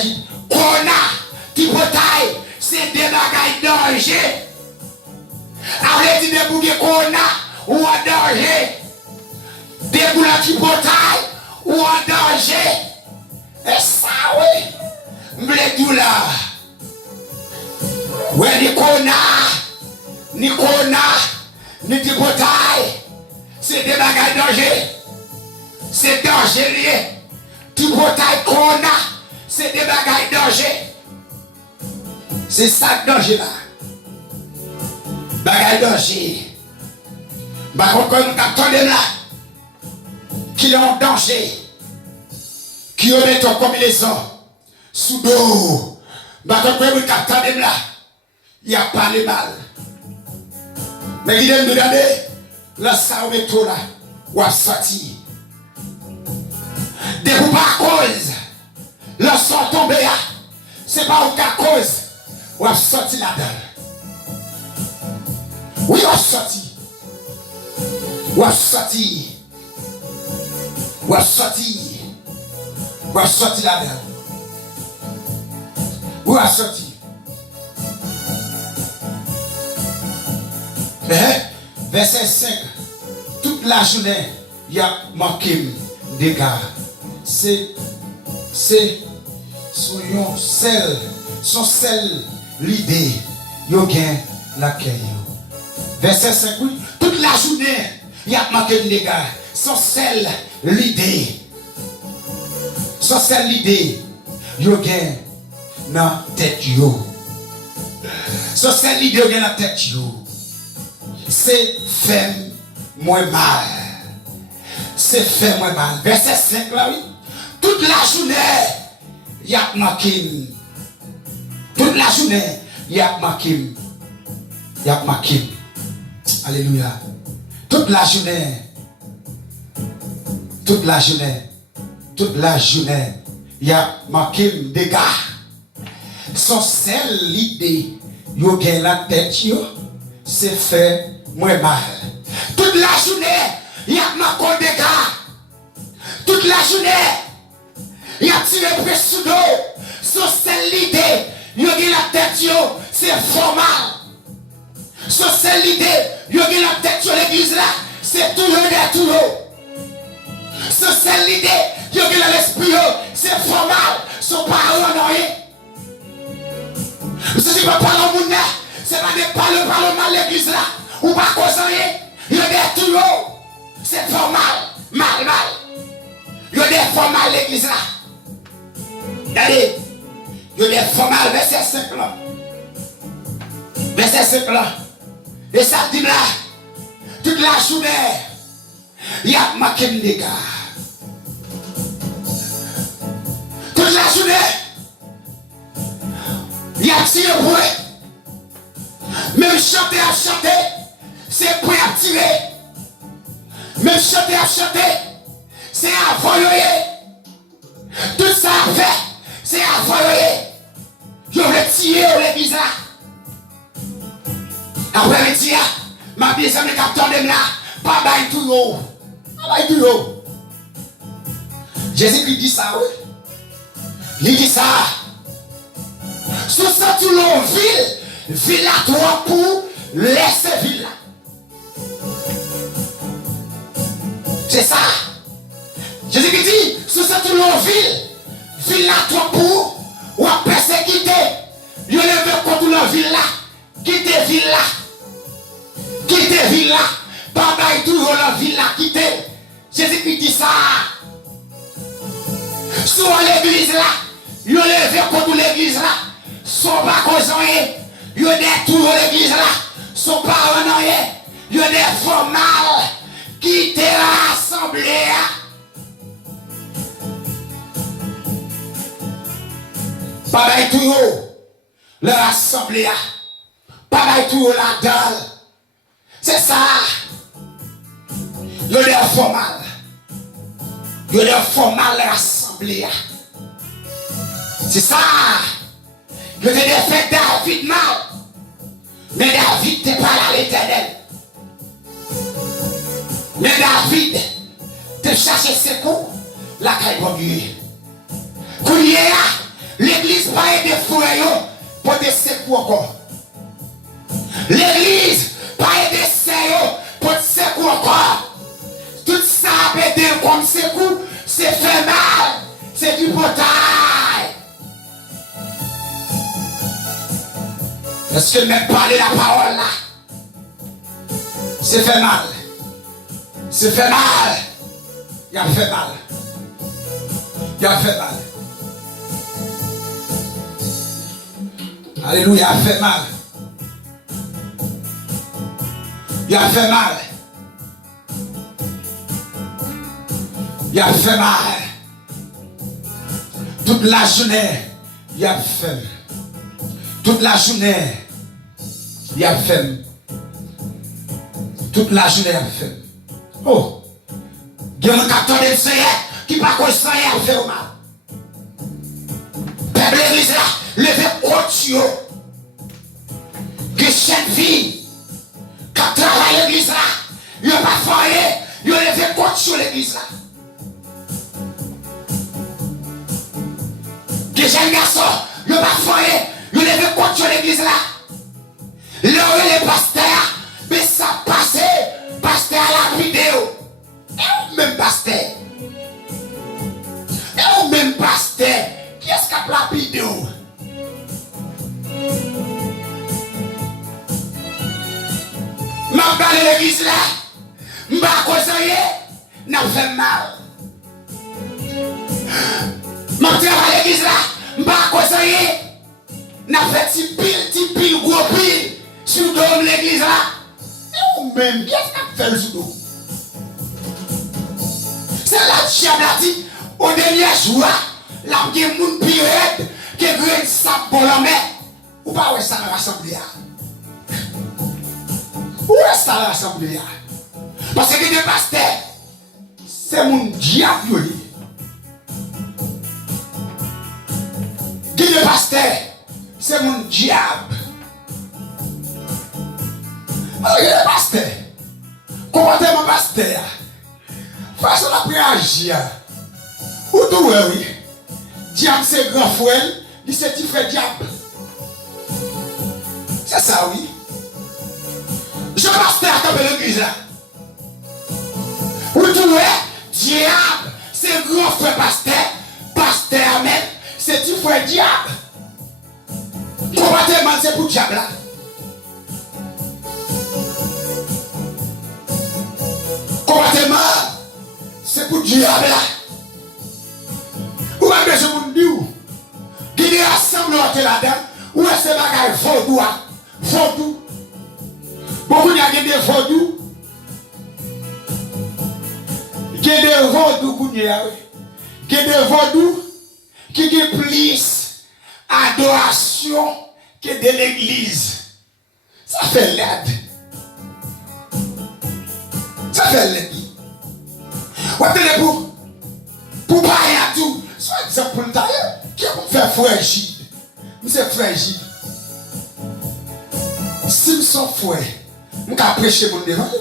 corona, du portail, c'est des bagailles danger. Alors, on dit de bouger corona ou en danger. Des boules du portail ou en danger. Et ça, oui, m'blé tout là. Ouais, ni corona, ni du portail, c'est des bagailles danger. C'est danger lié. Du portail corona, c'est des bagailles danger. C'est ça le danger là. Bagaille danger. Par contre, nous captons là, qui est en danger, qui remettent en combinaison, sous dos. Par contre, nous captons là, il n'y a pas le mal. Mais il aime nous donner, là, ça on met tout là, ou à sortir. Dès que par cause, le sang tombe là, c'est pas aucune cause, ou à sortir là-dedans. Oui, on sorti. Ou à sortir. Ou à sortir. Ou à sortir là-dedans. Ou à sortir. Verset 5. Toute la journée, il y a manqué des gars. C'est son seul l'idée. Il y a l'accueil. Verset 5, oui. Toute la journée, il y a manqué de dégâts. Son seul l'idée. Son seul l'idée. Il y a dans la tête. Son seul l'idée il y a dans la tête. C'est faire moins mal. C'est faire moins mal. Verset 5 là, oui. Toute la journée, il y a manqué. Toute la journée, il y a manqué. Il y a manqué. Alléluia. Toute la journée, il a marqué des gars. Son seule idée, yo gen la tête yo, c'est faire moins mal. Toute la journée, il a marqué des gars. Toute la journée, il a tiré presque sous l'eau. Son seule idée, yo gen la tête yo, c'est formal. Son seule idée, yo gen la tête sur l'église là, c'est tout le monde tout l'eau. Son seule idée, yo gen l'esprit yo, c'est formal. Son parole en rien. Ce n'est pas parler au monde, c'est pas de parler mal l'église là, ou pas causer rien. Il y a des tout l'eau, c'est formal, mal. Il y a des formales l'église là. Regardez, il y a des formales, verset 5 là. Verset 5 là. Et ça dit là, toute la journée, il y a marqué des gars. Toute la journée, il y a tiré pour eux. Même chanter à chanter, c'est pour à tirer. Même chanter à chanter, c'est à voler. Tout ça à faire, c'est à voler. Je vais tirer l'église là. Après midi, ma vie c'est mes capteurs de là, pas bail tout haut. Pas bail tout haut. Jésus dit ça, oui. Il dit ça. Sous ça tout l'eau ville à toi pour laisser ville là. C'est ça. Jésus dit, sous ça tout l'eau ville à toi pour ou à persécuter. Il levé contre la ville là. Quittez ville là. Quittez ville là. Pas bail tout la ville là. Quittez. Jésus dit ça. Sur l'église là. Il levé contre l'église là. Son pas causé, il y a des tours de l'église là, son pas honoré, il y a des formales qui étaient rassemblés. Pas mal tout le rassemblé, pas mal tout la dalle. C'est ça. Il y a des formales, il y a des formales rassemblés. C'est ça. Je te fait David mal. Mais David t'es pas là l'éternel. Mais David te cherché ses coups. La caille pour Dieu. L'église pas aidé frères pour des secours encore. L'église pas aidé sérieux pour des secours encore. Tout ça a aidé comme secours. C'est fait mal. C'est du portail. Est-ce que même parler la parole là, c'est fait mal. C'est fait mal. Il a fait mal. Il a fait mal. Alléluia, il a fait mal. Il a fait mal. Il a fait mal. Toute la journée, il a fait mal. Toute la journée, il y a faim. Toute la journée, il y a faim. Oh, il y a un capteur de Seigneur qui n'a pas quoi Seigneur à faire mal. Peuple l'église là, levez contre eux. Que chaque vie, qui travaille l'église là, il n'y a pas foyer, il y a levé contre l'église là. Que jeunes garçons, il n'y a pas foyer. Vous levez contre l'église là. Là où les pasteurs, mais ça passe, pasteur à la vidéo. Et où même pasteur? Et où même pasteur? Qui est-ce qui a la vidéo? Ma parle l'église là. M'a causé, n'a fait mal. Ma parle l'église là. M'a causé. N'a fait ti pile, gros pile, sur le l'église là. Et ou même, qu'est-ce qu'on fait le sous c'est la chiablati, au dernier jour, la qui est moun pirate, qui est grand sap pour la mer. Ou pas où est-ce que ça rassemble? Où est-ce que ça rassemble? Parce que les pasteurs, c'est mon diable. Qui est pasteur? C'est mon diable. Alors, il est pasteur. Comportement pasteur. Façon de réagir. Ou tout, oui. Diable, c'est grand frère. Il c'est petit frère diable. C'est ça, oui. Je pasteur comme l'église là. Ou tout, diable, c'est grand frère pasteur. Pasteur même, c'est petit frère diable. Comportement, c'est pour diable là. Comportement, c'est pour diable là. Ou même je vous dis, qui est rassemblé là-dedans, ou est-ce que bagaille vaudou, vaudou. Beaucoup de gens qui ont vaudou, qui ont vaudou, qui ont vaudou, qui ont plus adoration que de l'église. Ça fait l'aide. Ça fait l'aide. Vous avez pour parler à tout. Soit exemple pour le tailler, qui a fait fragile. Mais c'est fragile. Si je suis frère, je peux prêcher mon évangile.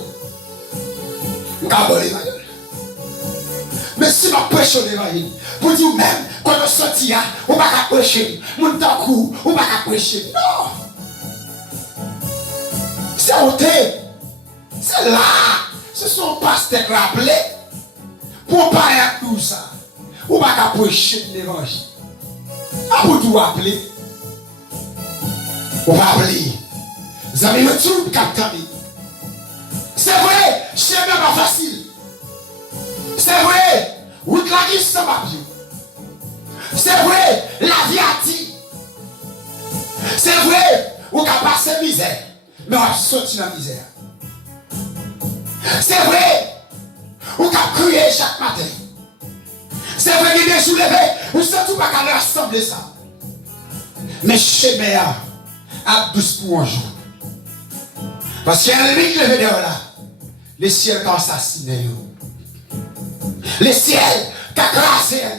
Je peux parler l'évangile. Mais si je prêche l'évangile, pour dire même, quand on sortit, on ne peut pas prêcher. Mon temps court, on ne peut pas prêcher. Non. C'est ôté. C'est là. Ce sont pasteurs rappelés pour parler à tout ça. On ne peut pas prêcher l'évangile. À vous tout rappeler. On va appeler. Vous avez le tout capteur. C'est vrai, chemin pas facile. C'est vrai, route la vie sans papier. C'est vrai, la vie a dit. C'est vrai, on a passé misère. Mais on a sorti la misère. C'est vrai, on a crié chaque matin. C'est vrai qu'il y a des jours levés, on ne sait pas qu'à rassembler ça. Mais chemin a 12 pour un jour. Parce qu'il y a un ennemi qui levait dehors là. Les ciels qui ont assassiné. Les ciels qui ont crassé un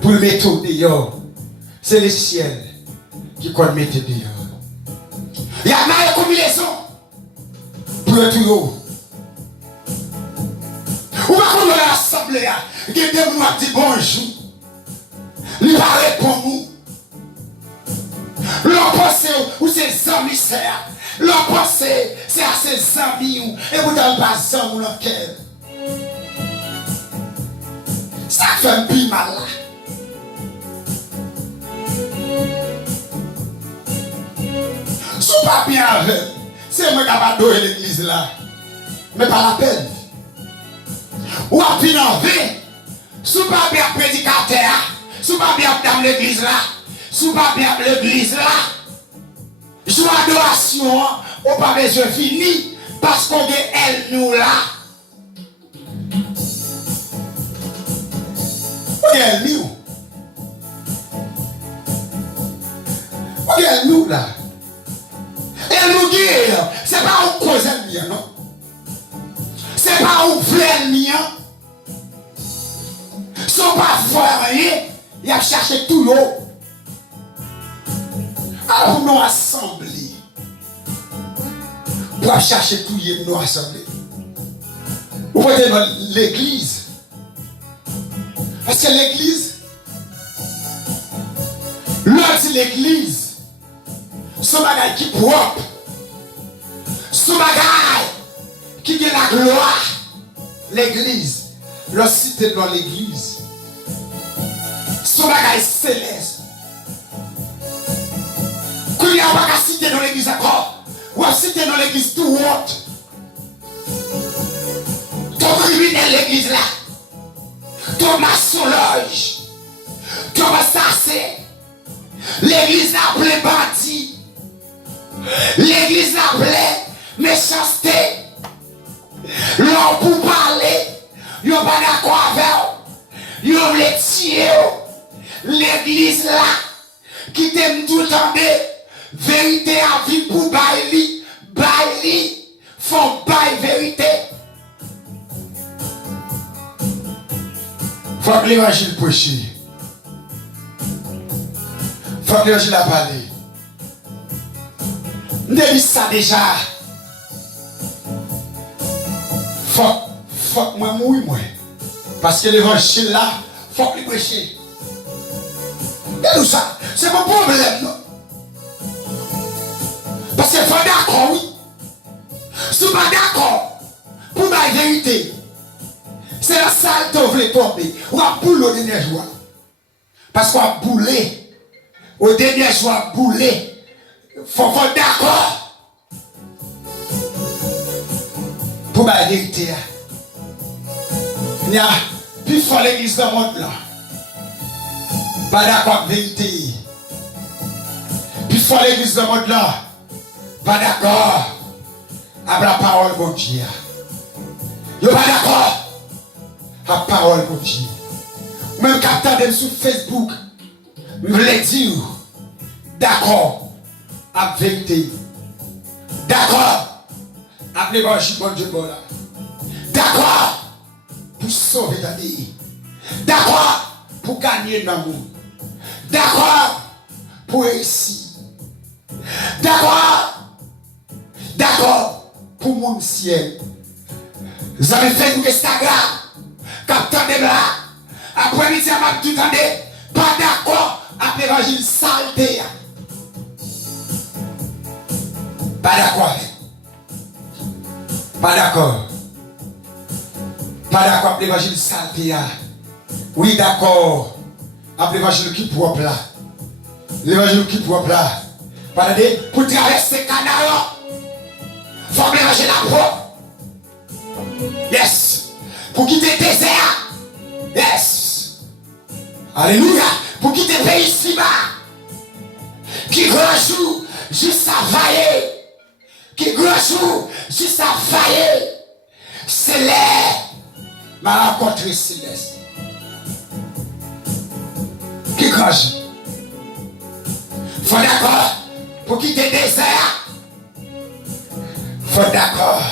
pour le mettre dehors. C'est les ciels qui ont mis dehors. Il y a une combinaison pour le tout. Ou pas qu'on a l'assemblée, il y a des gens qui disent bonjour. Il va répondre nous. Leur pensée ou ses amis servent. Leur pensée c'est à ses amis et vous n'avez pas ça dans le cœur. Ça fait un peu mal là. Si vous pas bien avec, c'est moi qui vais donner l'église là. Mais pas la peine. Ou à bien enlever. Si vous pas bien prédicateur, si vous pas bien dans l'église là, si vous pas bien l'église là, joie adoration, on pas besoin fini parce qu'on est elle nous là. On est elle nous. On est elle nous là. Elle nous dit, c'est pas où cause elle mien, non? C'est pas où fleur mien. Si on pas faire rien, il a cherché tout l'eau. Alors nous assembler. Pour chercher tout le nous assembler. Vous voyez dans l'église. Parce que l'église, l'autre c'est l'église. Ce bagage qui est propre. Ce bagage qui est la gloire. L'église. Le cité dans l'église. Ce bagage céleste. Quand il y a pas qu'à citer dans l'église encore, ou à citer dans l'église tout haute. Ton criminel l'église là. Ton maçon loge. Ton assassin. L'église là plein bandit. L'église là plein méchanceté. L'homme pour parler. Yon pas d'accord avec. Yon les tirer. L'église là qui t'aime tout le temps. Vérité à vie pour baili, font bail vérité. Faut que l'évangile prêcher. Faut que je la parle. Je dis ça déjà. Faut que moi mouille moi. Parce que l'évangile là, faut que le prêcher. Et tout ça, c'est mon problème non. Parce que faut d'accord oui. Si pas d'accord pour ma vérité, c'est la salle que vous voulez tomber. Ou à bouler au dernier jour. Parce qu'on a boulé. Au dernier jour, boulé. Faut d'accord pour ma vérité. Il y a plus fort l'église dans le monde là. Pas d'accord avec la vérité. Plus fort l'église dans le monde là. Pas d'accord avec la parole de Dieu. Yo pas d'accord avec la parole de Dieu. Même quand tu es sur Facebook, je voulais dire d'accord avec la vérité. D'accord avec l'évangile de Dieu. D'accord pour sauver ta vie. D'accord pour gagner l'amour. D'accord pour réussir. D'accord. D'accord pour mon ciel. Vous avez fait un Instagram. Captain de là. Après midi, on m'a tout entendu. Pas d'accord avec l'évangile saleté. Pas d'accord. Pas d'accord. Pas d'accord avec l'évangile saleté. Oui, d'accord. Avec l'évangile qui propre là. L'évangile qui propre là. Regardez, pour traverser le canal, il faut que l'évangile la propre. Yes. Pour quitter le désert. Yes. Alléluia. Pour quitter le pays ici-bas. Qui grand jour jusqu'à faillir. Qui grand jour jusqu'à faillir. C'est l'air. Ma rencontre céleste. Qui grand jour. Faut d'accord. Pour quitter le désert. Faut d'accord.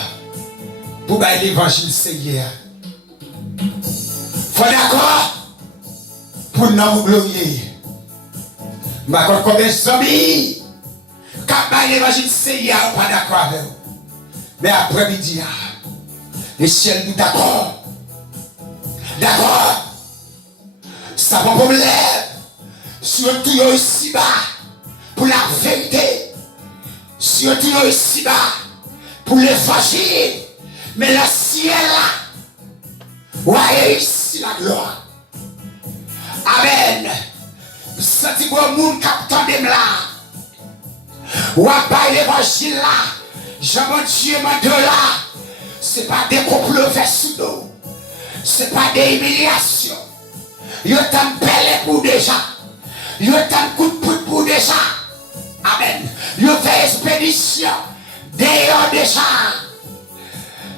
Pour bailler l'évangile Seigneur. Faut d'accord. Pour nous glorifier. Ma contre combien de zombies. Quand bailler l'évangile Seigneur, pas d'accord avec vous. Mais après-midi, les ciels nous d'accord. D'accord. Ça va pas problème. Surtout ici-bas. Pour la vérité. Surtout ici-bas. Pour l'évangile. Mais le ciel là. Voyez ici la gloire. Amen. Senti pour le monde qui attend là. Ou à l'évangile là. Je mon Dieu, mon Dieu là. Ce n'est pas des complots vers sous nous. Ce n'est pas des humiliations. Il y a tant de pelle pour déjà. Il y a tant de coups de poudre pour déjà. Amen. Il y a fait expédition. D'ailleurs déjà.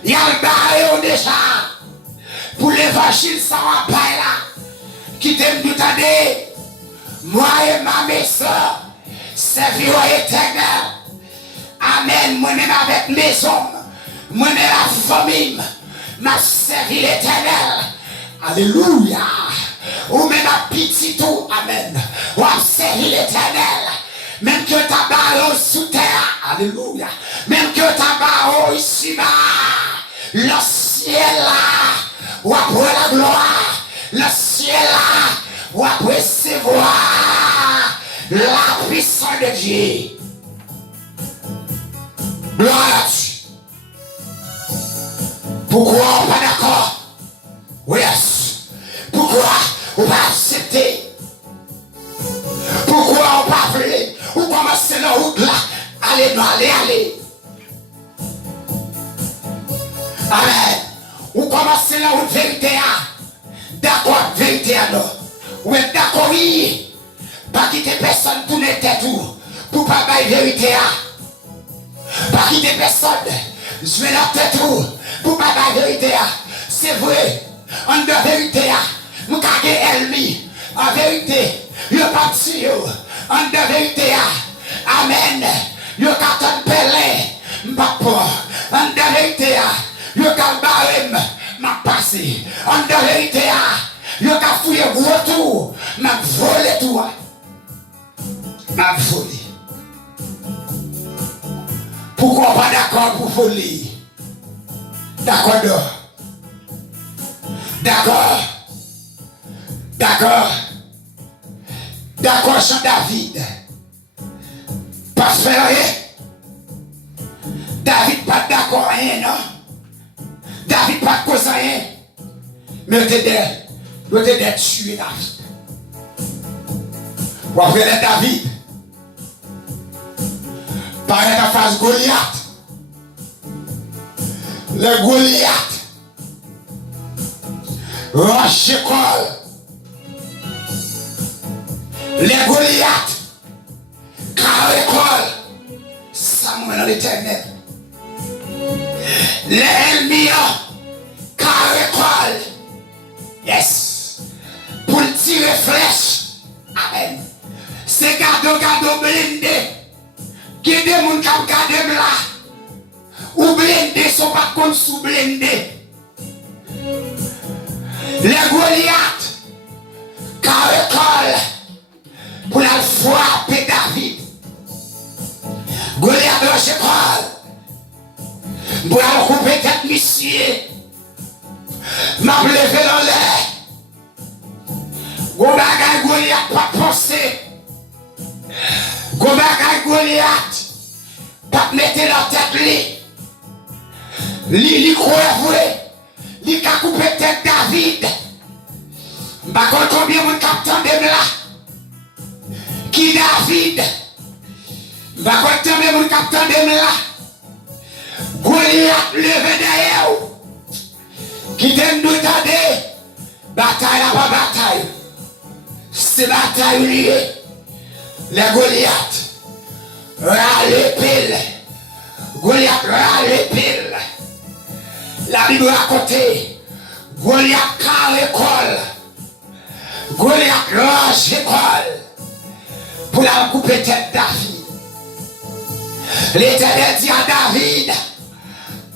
Il y a le barreau déjà. Pour l'évangile, ça va pas là. Qui t'aime tout année. Moi et ma maison. Servir éternel. Amen. Moi-même avec mes hommes. Moi-même la famille. M'a servi l'éternel. Alléluia. Ou même à petit tout. Amen. Ou à servir l'éternel. Même que ta barreau sous terre. Alléluia. Même que ta barreau ici-bas. Le ciel là. Ou après la gloire. Le ciel là. Ou après recevoir la puissance de Dieu. Gloire à Dieu. Pourquoi on n'est pas d'accord? Oui, pourquoi on ne va pas accepter? Pourquoi on ne va pas voler? Ou commencer la route là? Allez, non, allez. Amen. Ou commencer la route vérité. D'accord, vérité alors. Ou êtes d'accord, oui. Pas quitter personne, tout n'était tout. Pour pas bailler vérité. Pas quitter personne. Je vais la tête tout. Pour pas la vérité, c'est vrai. En de vérité, nous caguer ennemi. En vérité, il n'y a pas de si. En de vérité, amen. Il y a qu'à t'en pelé, papa. En de vérité, il y a qu'à barrer ma passé. En de vérité, il y a qu'à fouiller gros tout, m'a volé tout. m'a volé. Pourquoi pas d'accord pour voler? D'accord, d'accord, d'accord, d'accord, Jean David. Pas faire rien. David pas d'accord rien, non? David pas de cause rien. Mais il était tué David. Ou après David. Par la phase Goliath. Le Goliath. Roche-École. Les Goliath. Carrécole. Samuel dans l'éternel. Les ennemis. Carrécole. Yes. Pour tirer flèche. Amen. C'est gado blindé. Qui est des gens qui ont gardé là. Ou blindé sont pas comme sous blindé. Les Goliath. Carrécole. Pour la frapper David. Goliath de Roche-École. Pour la couper tête monsieur. M'a levé dans l'air. Goliath pas penser. Goliath pas mettre la tête li. Li croit li ka couper tête David. Par contre combien mon capitaine de là? Qui David? Par contre combien mon capitaine de là? Goliath levé derrière. Qui t'aime nous tarder? Bataille là pas bataille. C'est bataille liée. Les Goliath râle pile. Goliath râle pile. La Bible raconte Goliath carrécole. Goliath Roche-École. Pour la couper tête David. L'Éternel dit à David,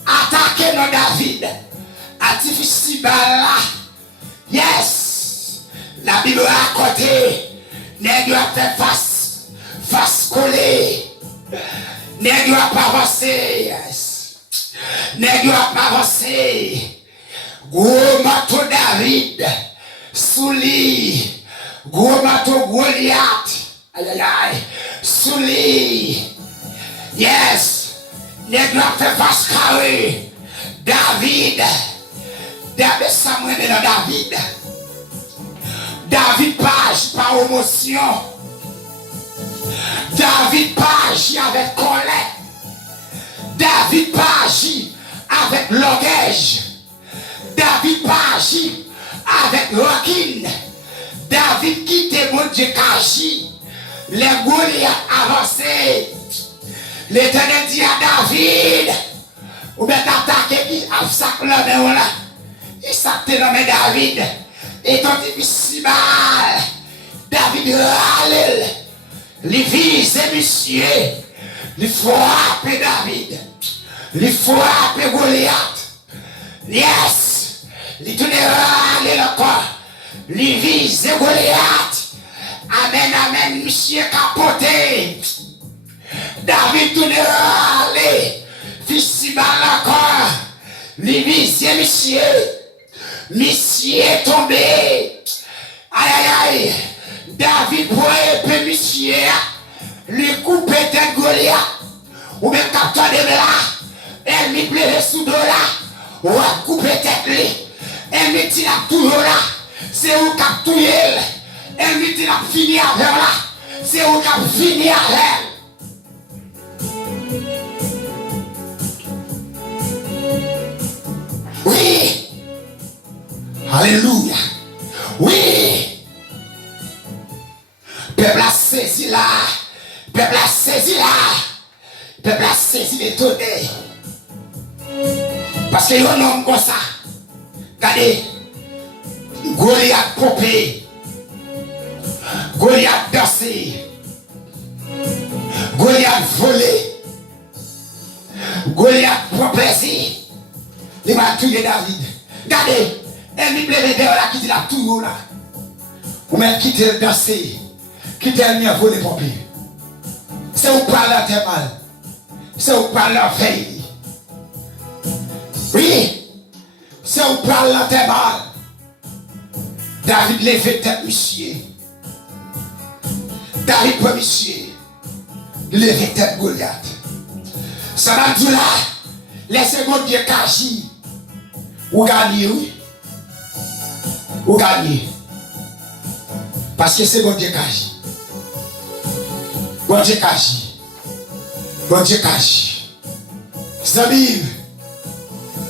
attaquez-nous David. Artifice là. Yes. La Bible raconte n'est pas fait face collée. N'est pas avancer. Yes. N'est pas avancer. Gros mato David. Sous lit. Gros mato Goliath. Aïe aïe aïe. Sous lit. Yes. N'est pas fait face carré. David. David Samuel est dans David. David pas agit par émotion. David pas agit avec colère. David pas agit avec langage. David pas agit avec rancune. David quitte mon Dieu qu'agit. Les Goliath avancés. L'Éternel dit à David, ou bien t'attaquer qui a sac là, mais voilà. Il s'attend dans David. Et ton difficile mal. David râle. Il vise monsieur. Il frappe David. Il frappe Goliath. Yes. Il tourne râle encore. Il vise Goliath. Amen, amen, monsieur capoté. David tourne râle. Fils mal encore. Il vise monsieur. Monsieur est tombé. Aïe aïe aïe. David voyait peu monsieur. Le coupe tête Goliath. Ou même capteur de là. Elle me plaît sous dos là. Ou a coupé tête lui. Elle me dit la tout là. C'est où capturer elle. Elle me dit la fini avec là. C'est où cap fini avec elle. Oui. Alléluia. Oui. Peuple a saisi là. Peuple a saisi là. Peuple a saisi l'étonné. Parce qu'il y a un homme comme ça. Regardez. Goliath popé. Goliath dansé. Goliath volé. Goliath pour plaisir. Il m'a tué David. Regardez. Elle me plaît de là qui dit la tour là. Ou même quitter danser. Quitter elle m'a volé papier. C'est où parler à tes mal. C'est où parler à veille. Oui. C'est où parler à tes mal. David levait tête, monsieur. David pour monsieur. Levait tête Goliath. Ça va dire là. Laissez mon Dieu qu'agir. Ou gagner, oui. Ou gagner. Parce que c'est mon Dieu qu'agir. Bon Dieu qu'agir. Bon Dieu qu'agir. Zamir.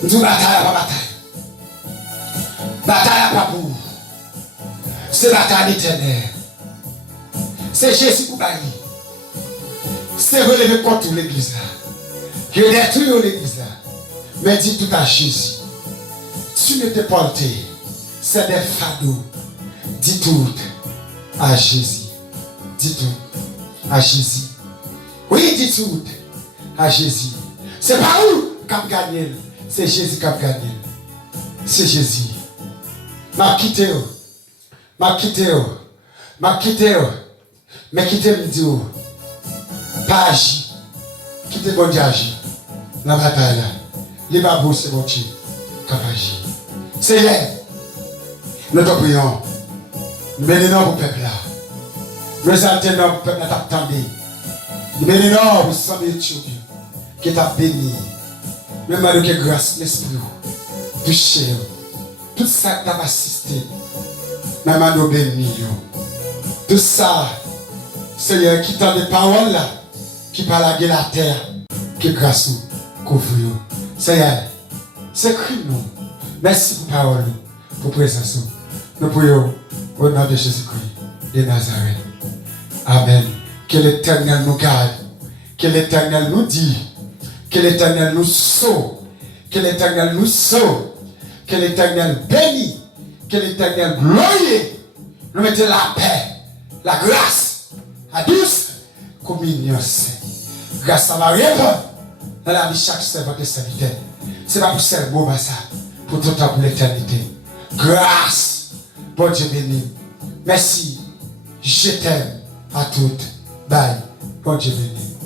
Nous bataille pas bataille. Bataille pas pour. C'est bataille éternelle. C'est Jésus pour gagner. C'est relever contre l'église là. Je détruis l'église là. Mais dis tout à Jésus. Tu ne t'es porté. C'est des fardeaux. Dis tout à Jésus. Dis tout à Jésus. Oui, dis tout à Jésus. C'est pas où qu'a gagné. C'est Jésus qui a gagné. C'est Jésus. M'a quitté. M'a quitté. M'a quitté. Mais quittez me dit. Pas agir. Quittez bon Dieu agir. La bataille là. Les babous c'est bon Dieu. Qui agir. C'est là. Nous te prions. Nous bénissons pour le peuple là. Nous exaltons pour le peuple là t'attendez. Nous bénissons pour ce Éthiopie qui t'a béni. Même avec que grâce l'esprit. Touché. Tout ça t'a assisté. Même à nous bénir. Tout ça. Seigneur qui t'a des paroles là. Qui parle de la terre. Qui grâce couvre. Seigneur. C'est Christ nous. Merci pour parole. Pour présence. Nous prions au nom de Jésus-Christ de Nazareth. Amen. Que l'Éternel nous garde. Que l'Éternel nous dit. Que l'Éternel nous sauve. Que l'Éternel nous sauve. Que l'Éternel bénit. Que l'Éternel glorie. Nous mettons la paix, la grâce, la douce communion sainte. Grâce à Marie dans la vie de chaque servant de serviteur. Ce n'est pas pour servir bon ça. Pour tout le temps, pour l'éternité. Grâce. Bon Dieu béni. Merci. Je t'aime à toutes. Bye. Bon Dieu béni.